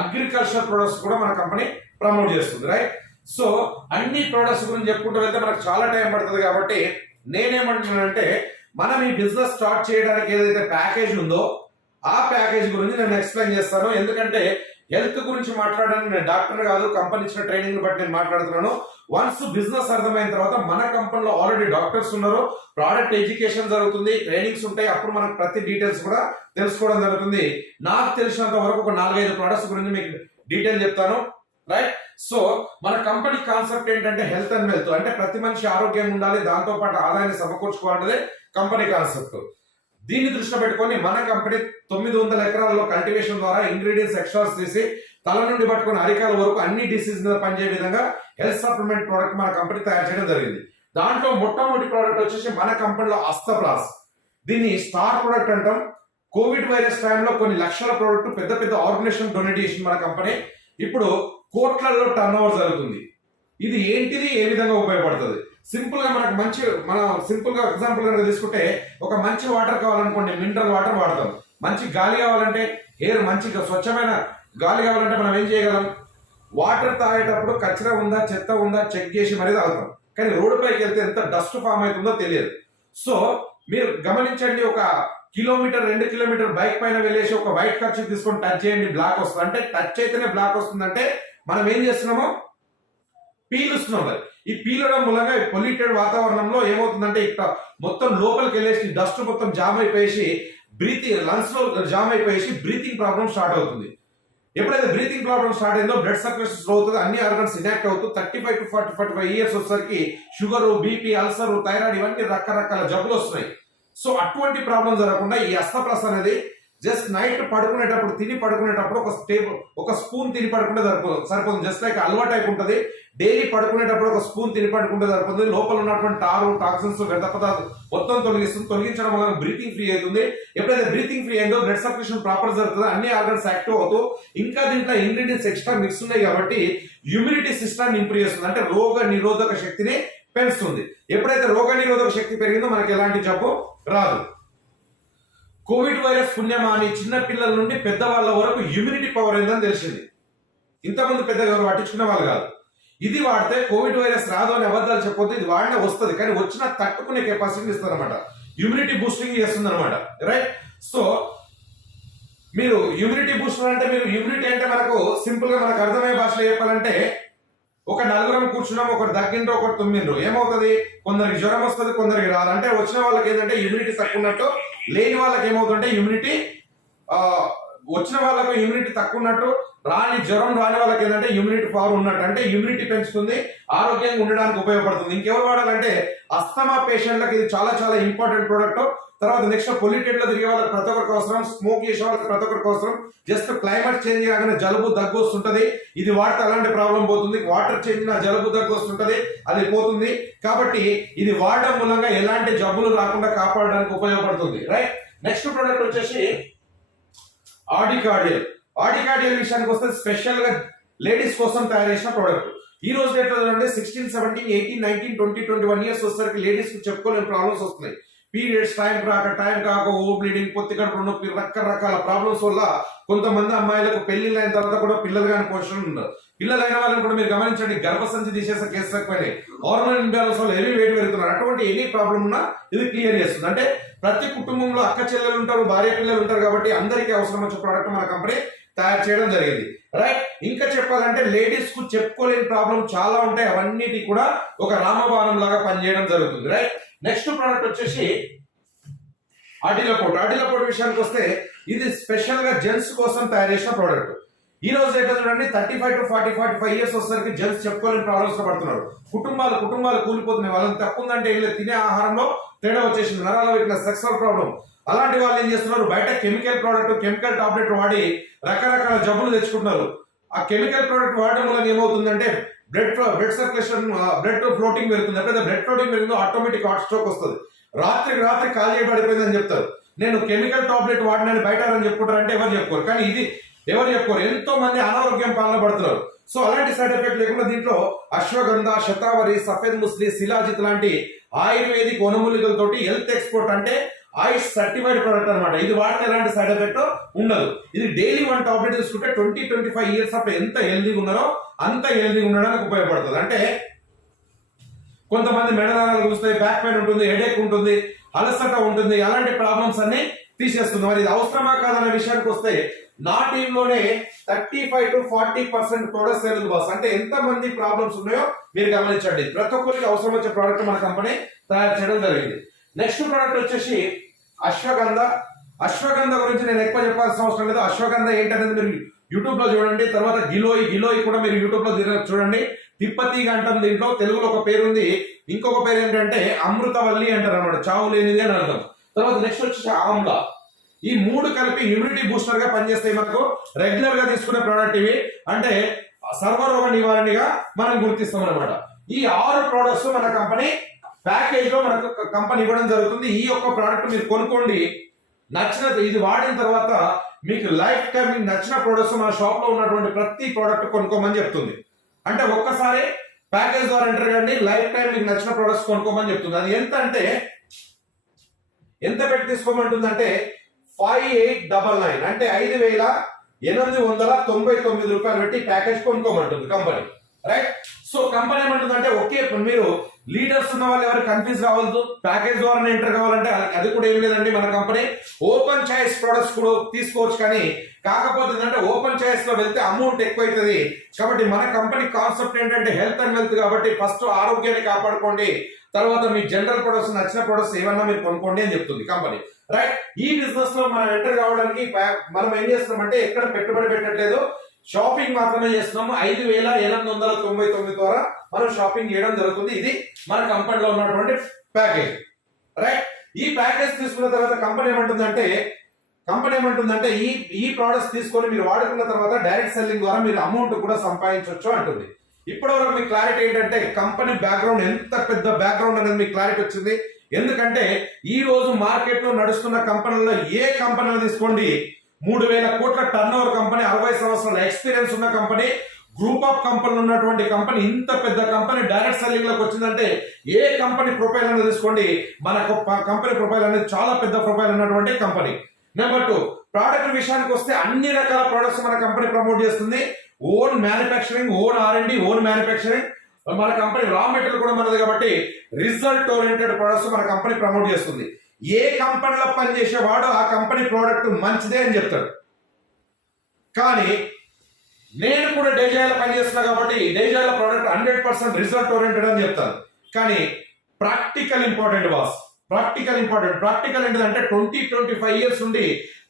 అగ్రికల్చర్ ప్రొడక్ట్స్ కూడా మన కంపెనీ ప్రమోట్ చేస్తుంది. రైట్. సో అన్ని ప్రొడక్ట్స్ గురించి చెప్పుకుంటూ వెళ్తే మనకు చాలా టైం పడుతుంది. కాబట్టి నేనేమంటున్నానంటే మనం ఈ బిజినెస్ స్టార్ట్ చేయడానికి ఏదైతే ప్యాకేజ్ ఉందో ఆ ప్యాకేజ్ గురించి నేను ఎక్స్ప్లెయిన్ చేస్తాను. ఎందుకంటే హెల్త్ గురించి మాట్లాడడానికి నేను డాక్టర్ కాదు, కంపెనీ ఇచ్చిన ట్రైనింగ్ బట్టి నేను మాట్లాడుతున్నాను. వన్స్ బిజినెస్ అర్థమైన తర్వాత మన కంపెనీలో ఆల్రెడీ డాక్టర్స్ ఉన్నారు, ప్రోడక్ట్ ఎడ్యుకేషన్ జరుగుతుంది, ట్రైనింగ్స్ ఉంటాయి. అప్పుడు మనకు ప్రతి డీటెయిల్స్ కూడా తెలుసుకోవడం జరుగుతుంది. నాకు తెలిసినంత వరకు ఒక 4-5 ప్రొడక్ట్స్ గురించి మీకు డీటెయిల్ చెప్తాను. రైట్. సో మన కంపెనీ కాన్సెప్ట్ ఏంటంటే హెల్త్ అండ్ వెల్త్. అంటే ప్రతి మనిషి ఆరోగ్యంగా ఉండాలి, దాంతో పాటు ఆదాయాన్ని సమకూర్చుకోవాలనేదే కంపెనీ కాన్సెప్ట్. దీన్ని దృష్టిలో పెట్టుకొని మన కంపెనీ 900 ఎకరాల్లో కల్టివేషన్ ద్వారా ఇంగ్రీడియంట్స్ ఎక్స్ట్రాస్ తీసి తల నుండి పట్టుకుని అరికాల వరకు అన్ని డిసీజ్ మీద పనిచేయ విధంగా హెల్త్ సప్లిమెంట్ ప్రోడక్ట్ మన కంపెనీ తయారు చేయడం జరిగింది. దాంట్లో మొట్టమొదటి ప్రోడక్ట్ వచ్చేసి మన కంపెనీలో అస్తప్లాస్. దీన్ని స్టార్ ప్రోడక్ట్ అంటాం. కోవిడ్ వైరస్ టైంలో కొన్ని లక్షల ప్రోడక్ట్ పెద్ద పెద్ద ఆర్గనైజేషన్ డొనేట్ చేసింది మన కంపెనీ. ఇప్పుడు కోట్లలో టర్న్ ఓవర్ జరుగుతుంది. ఇది ఏంటిది, ఏ విధంగా ఉపయోగపడుతుంది? సింపుల్ గా మనం సింపుల్ గా ఎగ్జాంపుల్ కనుక తీసుకుంటే ఒక మంచి వాటర్ కావాలనుకోండి, మినరల్ వాటర్ వాడతాం. మంచి గాలి కావాలంటే, ఎయిర్ మంచిగా స్వచ్ఛమైన గాలి కావాలంటే మనం ఏం చేయగలం? వాటర్ తాగేటప్పుడు కచరా ఉందా, చెత్త ఉందా చెక్ చేసి మరీ తాగుతాం. కానీ రోడ్డు పైకి వెళ్తే ఎంత డస్ట్ ఫామ్ అవుతుందో తెలియదు. సో మీరు గమనించండి, ఒక 1-2 కిలోమీటర్ బైక్ పైన వెళ్ళేసి ఒక వైట్ కర్చీఫ్ తీసుకొని టచ్ చేయండి, బ్లాక్ వస్తుంది. అంటే టచ్ అయితేనే బ్లాక్ వస్తుందంటే మనం ఏం చేస్తున్నామో పీలుస్తున్నాం. మరి ఈ పీలడం మూలంగా పొల్యూటెడ్ వాతావరణంలో ఏమవుతుందంటే ఇక్కడ మొత్తం లోపలికి వెళ్ళేసి డస్ట్ మొత్తం జామ్ అయిపోయేసి లంగ్స్ లో జామ్ అయిపోయేసి బ్రీతింగ్ ప్రాబ్లం స్టార్ట్ అవుతుంది. ఎప్పుడైతే బ్రీతింగ్ ప్రాబ్లం స్టార్ట్ అయిందో బ్లడ్ సర్క్యులేషన్ స్లో అవుతుంది, అన్ని ఆర్గన్స్ ఇనాక్ట్ అవుతూ 35 to 45 ఇయర్స్ వచ్చేసరికి షుగర్, బీపీ, అల్సర్, థైరాయిడ్ ఇవన్నీ రకరకాల జబ్బులు వస్తున్నాయి. సో అటువంటి ప్రాబ్లం జరగకుండా ఈ అస్తప్లాస్ అనేది జస్ట్ నైట్ పడుకునేటప్పుడు తిని పడుకునేటప్పుడు ఒక స్పూన్ తిని పడుకుంటే సరిపోతుంది. జస్ట్ లైక్ అలవాటు అయిపోతుంది. డైలీ పడుకునేటప్పుడు ఒక స్పూన్ తిని పడుకుంటే సరిపోతుంది. లోపల ఉన్నటువంటి టారు, టాక్సిన్స్, వ్యర్థ పదార్థాలు మొత్తం తొలగించడం వల్ల బ్రీతింగ్ ఫ్రీ అవుతుంది. ఎప్పుడైతే బ్రీతింగ్ ఫ్రీ అయిందో బ్లడ్ సర్క్యులేషన్ ప్రాపర్ జరుగుతుంది, అన్ని ఆర్గన్స్ యాక్టివ్ అవుతూ ఇంకా దీంట్లో ఇంగ్రీడియంట్స్ ఎక్స్ట్రా మిక్స్ ఉన్నాయి కాబట్టి ఇమ్యూనిటీ సిస్టమ్ ఇంప్రూవ్ చేస్తుంది. అంటే రోగ నిరోధక శక్తిని పెంచుతుంది. ఎప్పుడైతే రోగ నిరోధక శక్తి పెరిగిందో మనకి ఎలాంటి జబ్బు రాదు. కోవిడ్ వైరస్ పుణ్యమాని చిన్న పిల్లల నుండి పెద్దవాళ్ళ వరకు ఇమ్యూనిటీ పవర్ ఏందని తెలిసింది. ఇంతమంది పెద్దగా ఎవరు పట్టించుకునే వాళ్ళు కాదు. ఇది వాడితే కోవిడ్ వైరస్ రాదు అని అబద్ధాలు చెప్పొద్దు. ఇది వాడినా వస్తుంది, కానీ వచ్చినా తట్టుకునే కెపాసిటీ ఇస్తుంది అనమాట. ఇమ్యూనిటీ బూస్టింగ్ చేస్తుంది అనమాట. రైట్. సో మీరు ఇమ్యూనిటీ బూస్టర్ అంటే మీరు ఇమ్యూనిటీ అంటే మనకు సింపుల్ గా మనకు అర్థమయ్యే భాషలో చెప్పాలంటే ఒక 4 కూర్చున్నాం, ఒకరు దగ్గిండ్రు, ఒకరు తుమ్మిండ్రు, ఏమవుతుంది? కొందరికి జ్వరం వస్తుంది, కొందరికి రాదు. అంటే వచ్చిన వాళ్ళకి ఏంటంటే ఇమ్యూనిటీ తక్కువ ఉన్నట్టు, లేని వాళ్ళకి ఏమవుతుంటే ఇమ్యూనిటీ వచ్చిన వాళ్ళకు ఇమ్యూనిటీ తక్కువ ఉన్నట్టు, జ్వరం రాని వాళ్ళకి ఏంటంటే ఇమ్యూనిటీ పవర్ ఉన్నట్టు. అంటే ఇమ్యూనిటీ పెంచుతుంది, ఆరోగ్యంగా ఉండడానికి ఉపయోగపడుతుంది. ఇంకెవరు వాడాలంటే అస్తమా పేషెంట్లకు ఇది చాలా చాలా ఇంపార్టెంట్ ప్రోడక్ట్. తర్వాత నెక్స్ట్ పొల్యూటెడ్ లో తిరిగే వాళ్ళకి ప్రతి ఒక్కరికి అవసరం, స్మోక్ చేసే వాళ్ళకి ప్రతి ఒక్కరికి అవసరం. జస్ట్ క్లైమేట్ చేంజ్ కాగానే జలుబు దగ్గు వస్తుంటది, ఇది వాడితే అలాంటి ప్రాబ్లం పోతుంది. వాటర్ చేంజ్ నా జలుబు దగ్గు వస్తుంటది, అది పోతుంది. కాబట్టి ఇది వాడడం మూలంగా ఎలాంటి జబ్బులు రాకుండా కాపాడడానికి ఉపయోగపడుతుంది. రైట్, నెక్స్ట్ ప్రోడక్ట్ వచ్చేసి ఆడికార్డియల్. ఆడికార్డియల్ విషయానికి వస్తే స్పెషల్ గా లేడీస్ కోసం తయారు చేసిన ప్రోడక్ట్. ఈ రోజు డేట్ లో చూడండి 16, 17, 18, 19, 20, 21 ఇయర్స్ వచ్చేసరికి లేడీస్ కి చెప్పుకోలేని ప్రాబ్లమ్స్ వస్తున్నాయి. పీరియడ్స్ టైం కాక ఓ బ్లీడింగ్, పొత్తి కడుపు నొప్పి, రకరకాల ప్రాబ్లమ్స్ వల్ల కొంతమంది అమ్మాయిలకు పెళ్లిళ్ళు అయిన తర్వాత కూడా పిల్లలు కాని పోషణ ఉండదు. పిల్లలు అయిన వాళ్ళని కూడా మీరు గమనించండి, గర్భసంచి తీసేసే కేసు ఎక్కువైనాయి. హార్మోన్ ఇంబ్యాలెన్స్ వల్ల హెవీ వెయిట్ పెరుగుతున్నారు. అటువంటి ఎనీ ప్రాబ్లం ఉన్నా ఇది క్లియర్ చేస్తుంది. అంటే ప్రతి కుటుంబంలో అక్క చెల్లెలు ఉంటారు, భార్య పిల్లలు ఉంటారు, కాబట్టి అందరికీ అవసరం వచ్చే ప్రోడక్ట్ మన కంపెనీ తయారు చేయడం జరిగింది. రైట్, ఇంకా చెప్పాలంటే లేడీస్ కు చెప్పుకోలేని ప్రాబ్లం చాలా ఉంటాయి, అవన్నిటి కూడా ఒక రామబాణం లాగా పనిచేయడం జరుగుతుంది. రైట్, నెక్స్ట్ ప్రోడక్ట్ వచ్చేసి ఆటిలపోట్. ఆటిలపోట్ విషయానికి వస్తే ఇది స్పెషల్ గా జెంట్స్ కోసం తయారు చేసిన ప్రోడక్ట్. ఈ రోజు అయితే చూడండి 35 to 45 ఇయర్స్ వచ్చేసరికి జెంట్స్ చెప్పుకోలేని ప్రాబ్లమ్స్ తో పడుతున్నారు. కుటుంబాలు కూలిపోతున్నాయి. వాళ్ళని తక్కువ ఉందంటే ఏం లేదు, తినే ఆహారంలో తేడా వచ్చేసింది, నరాల వీక్నెస్, సెక్సువల్ ప్రాబ్లం. అలాంటి వాళ్ళు ఏం చేస్తున్నారు, బయట కెమికల్ ప్రోడక్ట్, కెమికల్ టాబ్లెట్ వాడి రకరకాల జబ్బులు తెచ్చుకుంటున్నారు. ఆ కెమికల్ ప్రోడక్ట్ వాడడం వల్ల ఏమవుతుందంటే బ్లడ్ సర్క్యులేషన్, బ్లడ్ ఫ్లోటింగ్ పెరుగుతుంది. ఎప్పుడైతే బ్లడ్ ఫ్లోటింగ్ పెరుగుతుందో ఆటోమేటిక్ హార్ట్ స్ట్రోక్ వస్తుంది. రాత్రి కాల్ చేయబడిపోయిందని చెప్తారు. నేను కెమికల్ టాబ్లెట్ వాడినని బయట అని చెప్పుకుంటారంటే ఎవరు చెప్పుకోరు, కానీ ఇది ఎవరు చెప్పుకోరు. ఎంతో మంది అనారోగ్యం పాలన పడుతున్నారు. సో అలాంటి సైడ్ ఎఫెక్ట్ లేకుండా దీంట్లో అశ్వగంధ, శతావరి, సఫేద్ ముస్లి, శిలాజిత్ లాంటి ఆయుర్వేదిక్ వనమూలికలతోటి హెల్త్ ఎక్స్పోర్ట్ అంటే ఆయుష్ సర్టిఫైడ్ ప్రోడక్ట్ అనమాట. ఇది వాడితే ఎలాంటి సైడ్ ఎఫెక్ట్ ఉండదు. ఇది డైలీ 1 టాబ్లెట్ తీసుకుంటే 20-25 ఇయర్స్ అప్పుడు ఎంత హెల్దీగా ఉన్నారో అంత హెల్దీగా ఉండడానికి ఉపయోగపడుతుంది. అంటే కొంతమంది మెడనరాలు చూస్తాయి, బ్యాక్ పెయిన్ ఉంటుంది, హెడేక్ ఉంటుంది, అలసట ఉంటుంది, అలాంటి ప్రాబ్లమ్స్ అన్ని తీసేస్తుంది. మరి ఇది అవసరమా కాదనే విషయానికి వస్తే నా టీంలోనే 35 to 40% ప్రొడక్ట్స్ సేల్ బాస్. అంటే ఎంత మంది ప్రాబ్లమ్స్ ఉన్నాయో మీరు గమనించండి. ప్రతి ఒక్కరికి అవసరం వచ్చే ప్రోడక్ట్ మన కంపెనీ తయారు చేయడం జరిగింది. నెక్స్ట్ ప్రోడక్ట్ వచ్చేసి అశ్వగంధ. అశ్వగంధ గురించి నేను ఎక్కువ చెప్పాల్సిన అవసరం లేదు. అశ్వగంధ ఏంటనేది మీరు యూట్యూబ్ లో చూడండి. తర్వాత గిలోయి కూడా మీరు యూట్యూబ్ లో చూడండి. తిప్పతీగ అంటాం, దీంట్లో తెలుగులో ఒక పేరు ఉంది. ఇంకొక పేరు ఏంటంటే అమృతవల్లి అంటారు అన్నమాట, చావు లేనిది అని అర్థం. తర్వాత నెక్స్ట్ వచ్చేసి ఆమ్లా. ఈ 3 కలిపి ఇమ్యూనిటీ బూస్టర్ గా పనిచేస్తాయి. మనకు రెగ్యులర్ గా తీసుకునే ప్రోడక్ట్ ఇవి. అంటే సర్వరోగ నివారణగా మనం గుర్తిస్తాం అనమాట. ఈ 6 ప్రోడక్ట్స్ మన కంపెనీ ప్యాకేజ్ లో మనకు కంపెనీ ఇవ్వడం జరుగుతుంది. ఈ యొక్క ప్రోడక్ట్ మీరు కొనుక్కోండి, నచ్చిన ఇది వాడిన తర్వాత మీకు లైఫ్ టైం మీకు నచ్చిన ప్రోడక్ట్స్ మన షాప్ లో ఉన్నటువంటి ప్రతి ప్రోడక్ట్ కొనుక్కోమని చెప్తుంది. అంటే ఒక్కసారి ప్యాకేజ్ ద్వారా ఎంటర్ కండి, లైఫ్ టైం మీకు నచ్చిన ప్రోడక్ట్స్ కొనుక్కోమని చెప్తుంది. అది ఎంత అంటే ఎంత పెట్టి తీసుకోమంటుందంటే 5899 అంటే 5899 రూపాయలు పెట్టి ప్యాకేజ్ కొనుక్కోమంటుంది కంపెనీ. రైట్, సో కంపెనీ ఏమంటుందంటే ఓకే, మీరు లీడర్స్ ఉన్న వాళ్ళు ఎవరు కన్ఫ్యూజ్ కావద్దు, ప్యాకేజ్ ద్వారా ఎంటర్ కావాలంటే అది కూడా ఏం లేదండి. మన కంపెనీ ఓపెన్ చాయిస్ ప్రొడక్ట్స్ కూడా తీసుకోవచ్చు, కానీ కాకపోతే ఏంటంటే ఓపెన్ చాయిస్ లో వెళ్తే అమౌంట్ ఎక్కువ అవుతుంది. కాబట్టి మన కంపెనీ కాన్సెప్ట్ ఏంటంటే హెల్త్ అండ్ వెల్త్. కాబట్టి ఫస్ట్ ఆరోగ్యాన్ని కాపాడుకోండి, తర్వాత మీ జనరల్ ప్రొడక్ట్స్, నచ్చిన ప్రొడక్ట్స్ ఏమన్నా మీరు కొనుక్కోండి అని చెప్తుంది కంపెనీ. రైట్, ఈ బిజినెస్ లో మనం ఎంటర్ కావడానికి మనం ఏం చేస్తున్నామంటే ఎక్కడ పెట్టుబడి పెట్టట్లేదు, షాపింగ్ మాత్రమే చేస్తున్నాము. 5899 ద్వారా మనం షాపింగ్ చేయడం జరుగుతుంది. ఇది మన కంపెనీలో ఉన్నటువంటి ప్యాకేజ్. రైట్, ఈ ప్యాకేజ్ తీసుకున్న తర్వాత కంపెనీ ఏమంటుందంటే ఈ ప్రోడక్ట్స్ తీసుకొని మీరు వాడుకున్న తర్వాత డైరెక్ట్ సెల్లింగ్ ద్వారా మీరు అమౌంట్ కూడా సంపాదించవచ్చు అంటుంది. ఇప్పటివరకు మీకు క్లారిటీ ఏంటంటే కంపెనీ బ్యాక్గ్రౌండ్ ఎంత పెద్ద బ్యాక్గ్రౌండ్ అనేది మీకు క్లారిటీ వచ్చింది. ఎందుకంటే ఈ రోజు మార్కెట్ లో నడుస్తున్న కంపెనీలో ఏ కంపెనీలో తీసుకోండి 3000 కోట్ల టర్న్ ఓవర్ కంపెనీ, 60 సంవత్సరాల ఎక్స్పీరియన్స్ ఉన్న కంపెనీ, గ్రూప్ ఆఫ్ కంపెనీలు ఉన్నటువంటి కంపెనీ, ఇంత పెద్ద కంపెనీ డైరెక్ట్ సెల్లింగ్ లోకి వచ్చిందంటే ఏ కంపెనీ ప్రొఫైల్ అనేది తీసుకోండి, మన కంపెనీ ప్రొఫైల్ అనేది చాలా పెద్ద ప్రొఫైల్ ఉన్నటువంటి కంపెనీ. నెంబర్ 2, ప్రోడక్ట్ విషయానికి వస్తే అన్ని రకాల ప్రొడక్ట్స్ మన కంపెనీ ప్రమోట్ చేస్తుంది. Own manufacturing, own R&D, own manufacturing. మన కంపెనీ రా మెటీరియల్ కూడా మనది కాబట్టి రిజల్ట్ ఓరియంటెడ్ ప్రొడక్ట్స్ మన కంపెనీ ప్రమోట్ చేస్తుంది. ఏ కంపెనీలో పనిచేసేవాడు ఆ కంపెనీ ప్రోడక్ట్ మంచిదే అని చెప్తాడు, కానీ నేను కూడా డేజాయిలో పనిచేస్తున్నా కాబట్టి డేజాయిలో ప్రోడక్ట్ 100% రిజల్ట్ ఓరియంటెడ్ అని చెప్తాను. కానీ ప్రాక్టికల్ ఇంపార్టెంట్ బాస్, ప్రాక్టికల్ ఏంటంటే 20-25 ఇయర్స్ నుండి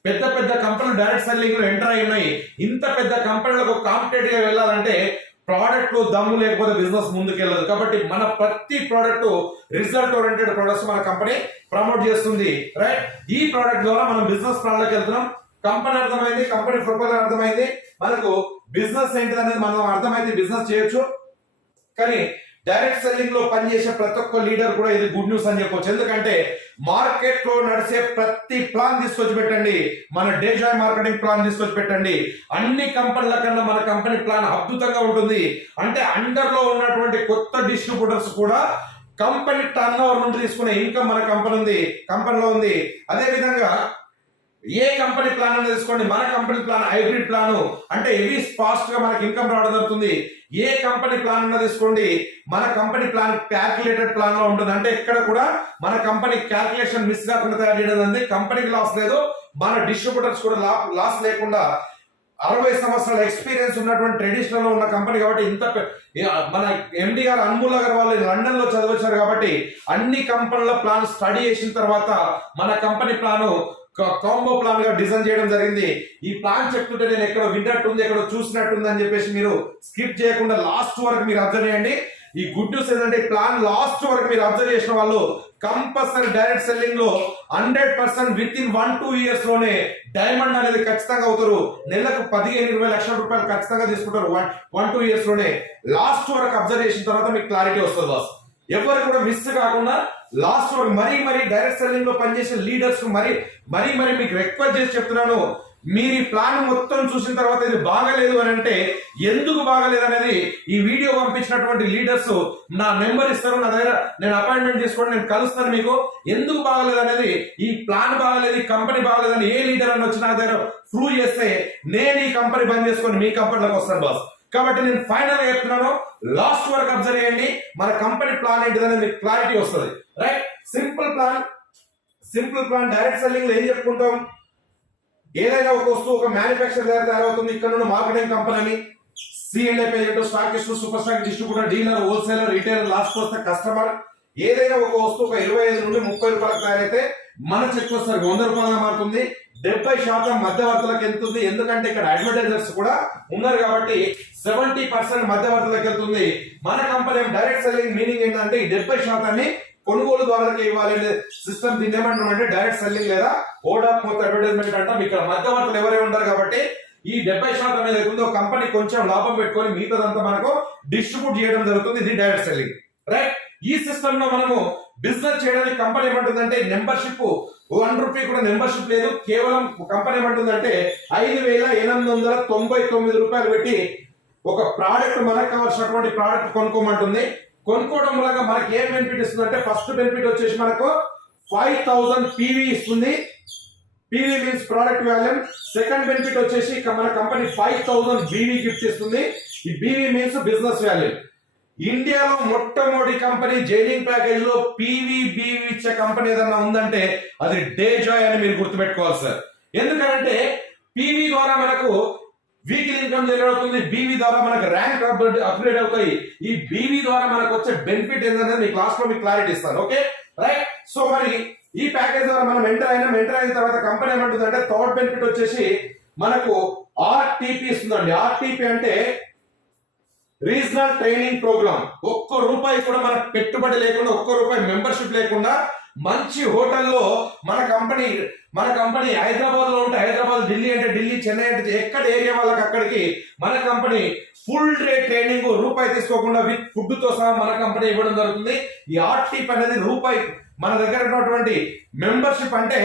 పెద్ద పెద్ద కంపెనీలు డైరెక్ట్ సెల్లింగ్ లో ఎంటర్ అయి ఉన్నాయి. ఇంత పెద్ద కంపెనీలకు కాంపిటేటివ్ గా వెళ్ళాలంటే ప్రోడక్ట్ లో దమ్ము లేకపోతే బిజినెస్ ముందుకెళ్ళదు. కాబట్టి మన ప్రతి ప్రోడక్ట్ రిజల్ట్ ఓరియంటెడ్ ప్రొడక్ట్స్ మన కంపెనీ ప్రమోట్ చేస్తుంది, రైట్? ఈ ప్రోడక్ట్ ద్వారా మనం బిజినెస్ ప్లాన్ లోకి వెళ్తున్నాం. కంపెనీ అర్థమైంది, కంపెనీ ప్రొపోజల్ అర్థమైంది, మనకు బిజినెస్ ఏంటిది అనేది మనం అర్థమైంది, బిజినెస్ చేయొచ్చు. కానీ డైరెక్ట్ సెల్లింగ్ లో పనిచేసే ప్రతి ఒక్క లీడర్ కూడా ఇది గుడ్ న్యూస్ అని చెప్పొచ్చు. ఎందుకంటే మార్కెట్ లో నడిచే ప్రతి ప్లాన్ తీసుకొచ్చి పెట్టండి, మన డేజాయ్ మార్కెటింగ్ ప్లాన్ తీసుకొచ్చి పెట్టండి. అన్ని కంపెనీల కన్నా మన కంపెనీ ప్లాన్ అద్భుతంగా ఉంటుంది. అంటే అండర్ లో ఉన్నటువంటి కొత్త డిస్ట్రిబ్యూటర్స్ కూడా కంపెనీ టర్న్ ఓవర్ నుండి తీసుకునే ఇన్కమ్ మన కంపెనీలో ఉంది. అదే విధంగా ఏ కంపెనీ ప్లాన్ అనేది తీసుకోండి, మన కంపెనీ ప్లాన్ హైబ్రిడ్ ప్లాన్, అంటే హెవీ ఫాస్ట్ గా మనకి ఇన్కమ్ రావడం జరుగుతుంది. ఏ కంపెనీ ప్లాన్ అన్న తీసుకోండి, మన కంపెనీ ప్లాన్ క్యాల్కులేటెడ్ ప్లాన్ లో ఉంటుంది. అంటే ఎక్కడ కూడా మన కంపెనీ క్యాల్కులేషన్ మిస్ కాకుండా తయారు చేయడం అనేది కంపెనీకి లాస్ లేదు, మన డిస్ట్రిబ్యూటర్స్ కూడా లాస్ లేకుండా 60 సంవత్సరాల ఎక్స్పీరియన్స్ ఉన్నటువంటి ట్రెడిషనల్ లో ఉన్న కంపెనీ కాబట్టి మన ఎండి గారు అన్మూల్ అగర్వాల్ లండన్ లో చదివచ్చారు కాబట్టి అన్ని కంపెనీల ప్లాన్ స్టడీ చేసిన తర్వాత మన కంపెనీ ప్లాన్ కాంబో ప్లాన్ గా డిజైన్ చేయడం జరిగింది. ఈ ప్లాన్ చెప్తుంటే నేను ఎక్కడో విన్నట్టుంది, ఎక్కడో చూసినట్టుంది అని చెప్పేసి మీరు స్కిప్ చేయకుండా లాస్ట్ వరకు మీరు అబ్జర్వ్ చేయండి. ఈ గుడ్ న్యూస్ ఏంటంటే ప్లాన్ లాస్ట్ వరకు మీరు అబ్జర్వ్ చేసిన వాళ్ళు కంపల్సరీ డైరెక్ట్ సెల్లింగ్ లో 100% విత్ ఇన్ 1-2 ఇయర్స్ లోనే డైమండ్ అనేది ఖచ్చితంగా అవుతారు. నెలకు 15-20 లక్షల రూపాయలు ఖచ్చితంగా తీసుకుంటారు 1-2 ఇయర్స్ లోనే. లాస్ట్ వరకు అబ్జర్వ్ చేసిన తర్వాత మీకు క్లారిటీ వస్తుంది బాస్. ఎవరు కూడా మిస్ కాకుండా లాస్ట్ వరకు మరీ డైరెక్ట్ సెల్లింగ్ లో పనిచేసే లీడర్స్ మరీ మీకు రిక్వెస్ట్ చేసి చెప్తున్నాను, మీరు ఈ ప్లాన్ మొత్తం చూసిన తర్వాత ఇది బాగలేదు అని అంటే ఎందుకు బాగలేదు అనేది ఈ వీడియో పంపించినటువంటి లీడర్స్ నా నెంబర్ ఇస్తారు, నా దగ్గర నేను అపాయింట్మెంట్ తీసుకోండి, నేను కలుస్తాను. మీకు ఎందుకు బాగలేదు అనేది, ఈ ప్లాన్ బాగలేదు, ఈ కంపెనీ బాగలేదు అని ఏ లీడర్ అని వచ్చి నా దగ్గర ప్రూవ్ చేస్తే నేను ఈ కంపెనీ బంద్ చేసుకొని మీ కంపెనీలోకి వస్తాను బాస్. కాబట్టి నేను ఫైనల్ గా చెప్తున్నాను, లాస్ట్ వరకు అబ్జర్వ్ చేయండి, మన కంపెనీ ప్లాన్ ఏంటిదని మీకు క్లారిటీ వస్తుంది, right? Simple plan direct selling లో ఏం చెప్పుకుంటాం, ఏదైనా ఒక వస్తువు ఒక మ్యానుఫ్యాక్చర్ దగ్గర తయారవుతుంది, ఇక్కడ నుండి మార్కెటింగ్ కంపెనీ అని C&I agent, stockist, super stock, distributor, dealer, wholesaler, retailer, last వస్తే కస్టమర్. ఏదైనా ఒక వస్తువు ఒక 25 నుండి 30 రూపాయలకు తయారైతే మన చెక్ వస్తారు 100 రూపాయలుగా మారుతుంది. 70% మధ్యవర్తులకు వెళ్తుంది, ఎందుకంటే ఇక్కడ అడ్వర్టైజర్స్ కూడా ఉన్నారు కాబట్టి 70% మధ్యవర్తులకు వెళ్తుంది. మన కంపెనీ డైరెక్ట్ సెల్లింగ్ మీనింగ్ ఏంటంటే ఈ 70% కొనుగోలు ద్వారా ఇవ్వాలి సిస్టమ్. దీన్ని ఏమంటామంటే డైరెక్ట్ సెల్లింగ్ లేదా ఓడ్ ఆఫ్ మౌత్ అడ్వర్టైజ్మెంట్ అంటాం. ఇక్కడ మధ్యవర్తులు ఎవరైనా ఉంటారు కాబట్టి ఈ 70% అనేది ఉందో కంపెనీ కొంచెం లాభం పెట్టుకొని మిగతాదంతా మనకు డిస్ట్రిబ్యూట్ చేయడం జరుగుతుంది. ఇది డైరెక్ట్ సెల్లింగ్, రైట్? ఈ సిస్టమ్ లో మనము బిజినెస్ చేయడానికి కంపెనీ ఏమంటుందంటే మెంబర్షిప్ 1 రూపీ కూడా మెంబర్షిప్ లేదు. కేవలం కంపెనీ ఏమంటుందంటే 5,899 రూపాయలు పెట్టి ఒక ప్రోడక్ట్ మనకు కావాల్సినటువంటి ప్రోడక్ట్ కొనుక్కోమంటుంది. కొనుక్కోవడం మూలంగా మనకి ఏం బెనిఫిట్ ఇస్తుంది అంటే ఫస్ట్ బెనిఫిట్ వచ్చేసి మనకు 5000 PV ఇస్తుంది. PV means product volume. Second benefit వచ్చేసి మన కంపెనీ 5000 BV గిఫ్ట్ ఇస్తుంది. ఈ BV మీన్స్ బిజినెస్ వాల్యూమ్. ఇండియాలో మొట్టమొదటి కంపెనీ జైనింగ్ ప్యాకేజ్ లో BV ఇచ్చే కంపెనీ ఏదన్నా ఉందంటే అది డేజాయ్ అని మీరు గుర్తుపెట్టుకోవాలి సార్. ఎందుకంటే PV ద్వారా మనకు వీక్లీ ఇన్కమ్ జనరేట్ అవుతుంది, BV ద్వారా మనకు ర్యాంక్ అప్గ్రేడ్ అవుతాయి. ఈ BV ద్వారా మనకు వచ్చే బెనిఫిట్ ఏంటంటే మీ క్లాస్ లో మీకు క్లారిటీ ఇస్తాను, ఓకే రైట్? సో మరి ఈ ప్యాకేజ్ ద్వారా మనం ఎంటర్ అయిన తర్వాత కంపెనీ ఏమంటుందంటే థర్డ్ బెనిఫిట్ వచ్చేసి మనకు RTP ఇస్తుందండి. RTP అంటే రీజనల్ ట్రైనింగ్ ప్రోగ్రామ్. ఒక్క రూపాయి కూడా మనకు పెట్టుబడి లేకుండా, ఒక్క రూపాయి మెంబర్షిప్ లేకుండా మంచి హోటల్లో మన కంపెనీ హైదరాబాద్ లో ఉంటే హైదరాబాద్, ఢిల్లీ అంటే ఢిల్లీ, చెన్నై అంటే ఎక్కడ ఏరియా వాళ్ళకి అక్కడికి మన కంపెనీ ఫుల్ డే ట్రైనింగ్ రూపాయి తీసుకోకుండా విత్ ఫుడ్ తో సహా మన కంపెనీ ఇవ్వడం జరుగుతుంది. ఈ RTP అనేది రూపాయి మన దగ్గర ఉన్నటువంటి మెంబర్షిప్ అంటే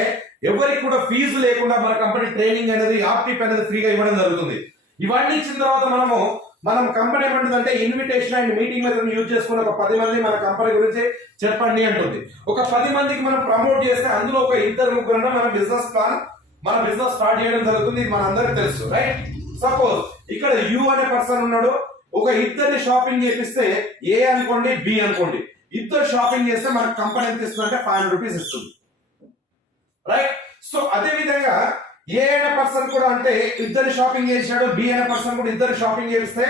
ఎవరికి కూడా ఫీజు లేకుండా మన కంపెనీ ట్రైనింగ్ అనేది RTP అనేది ఫ్రీగా ఇవ్వడం జరుగుతుంది. ఇవన్నీ ఇచ్చిన తర్వాత మనం కంపెనీ ఏమంటుందంటే invitation and meeting method use చేసుకుని ఒక 10 మంది మన కంపెనీ గురించి చెప్పండి అంటుంది. ఒక 10 మందికి మనం ప్రమోట్ చేస్తే అందులో ఒక 2-3 మన బిజినెస్ స్టార్ట్ చేయడం జరుగుతుంది. ఇది మనందరికీ తెలుసు, రైట్? సపోజ్ ఇక్కడ యు అనే పర్సన్ ఉన్నాడు, ఒక ఇద్దరిని షాపింగ్ చేపిస్తే A అనుకోండి, B అనుకోండి, ఇద్దరు షాపింగ్ చేస్తే మనకు కంపెనీ ఎంత ఇస్తుందంటే 500 రూపీస్ ఇస్తుంది, రైట్? సో అదే విధంగా ఏ అనే పర్సన్ కూడా అంటే ఇద్దరు షాపింగ్ చేశాడు, B అనే పర్సన్ కూడా ఇద్దరు షాపింగ్ చేస్తే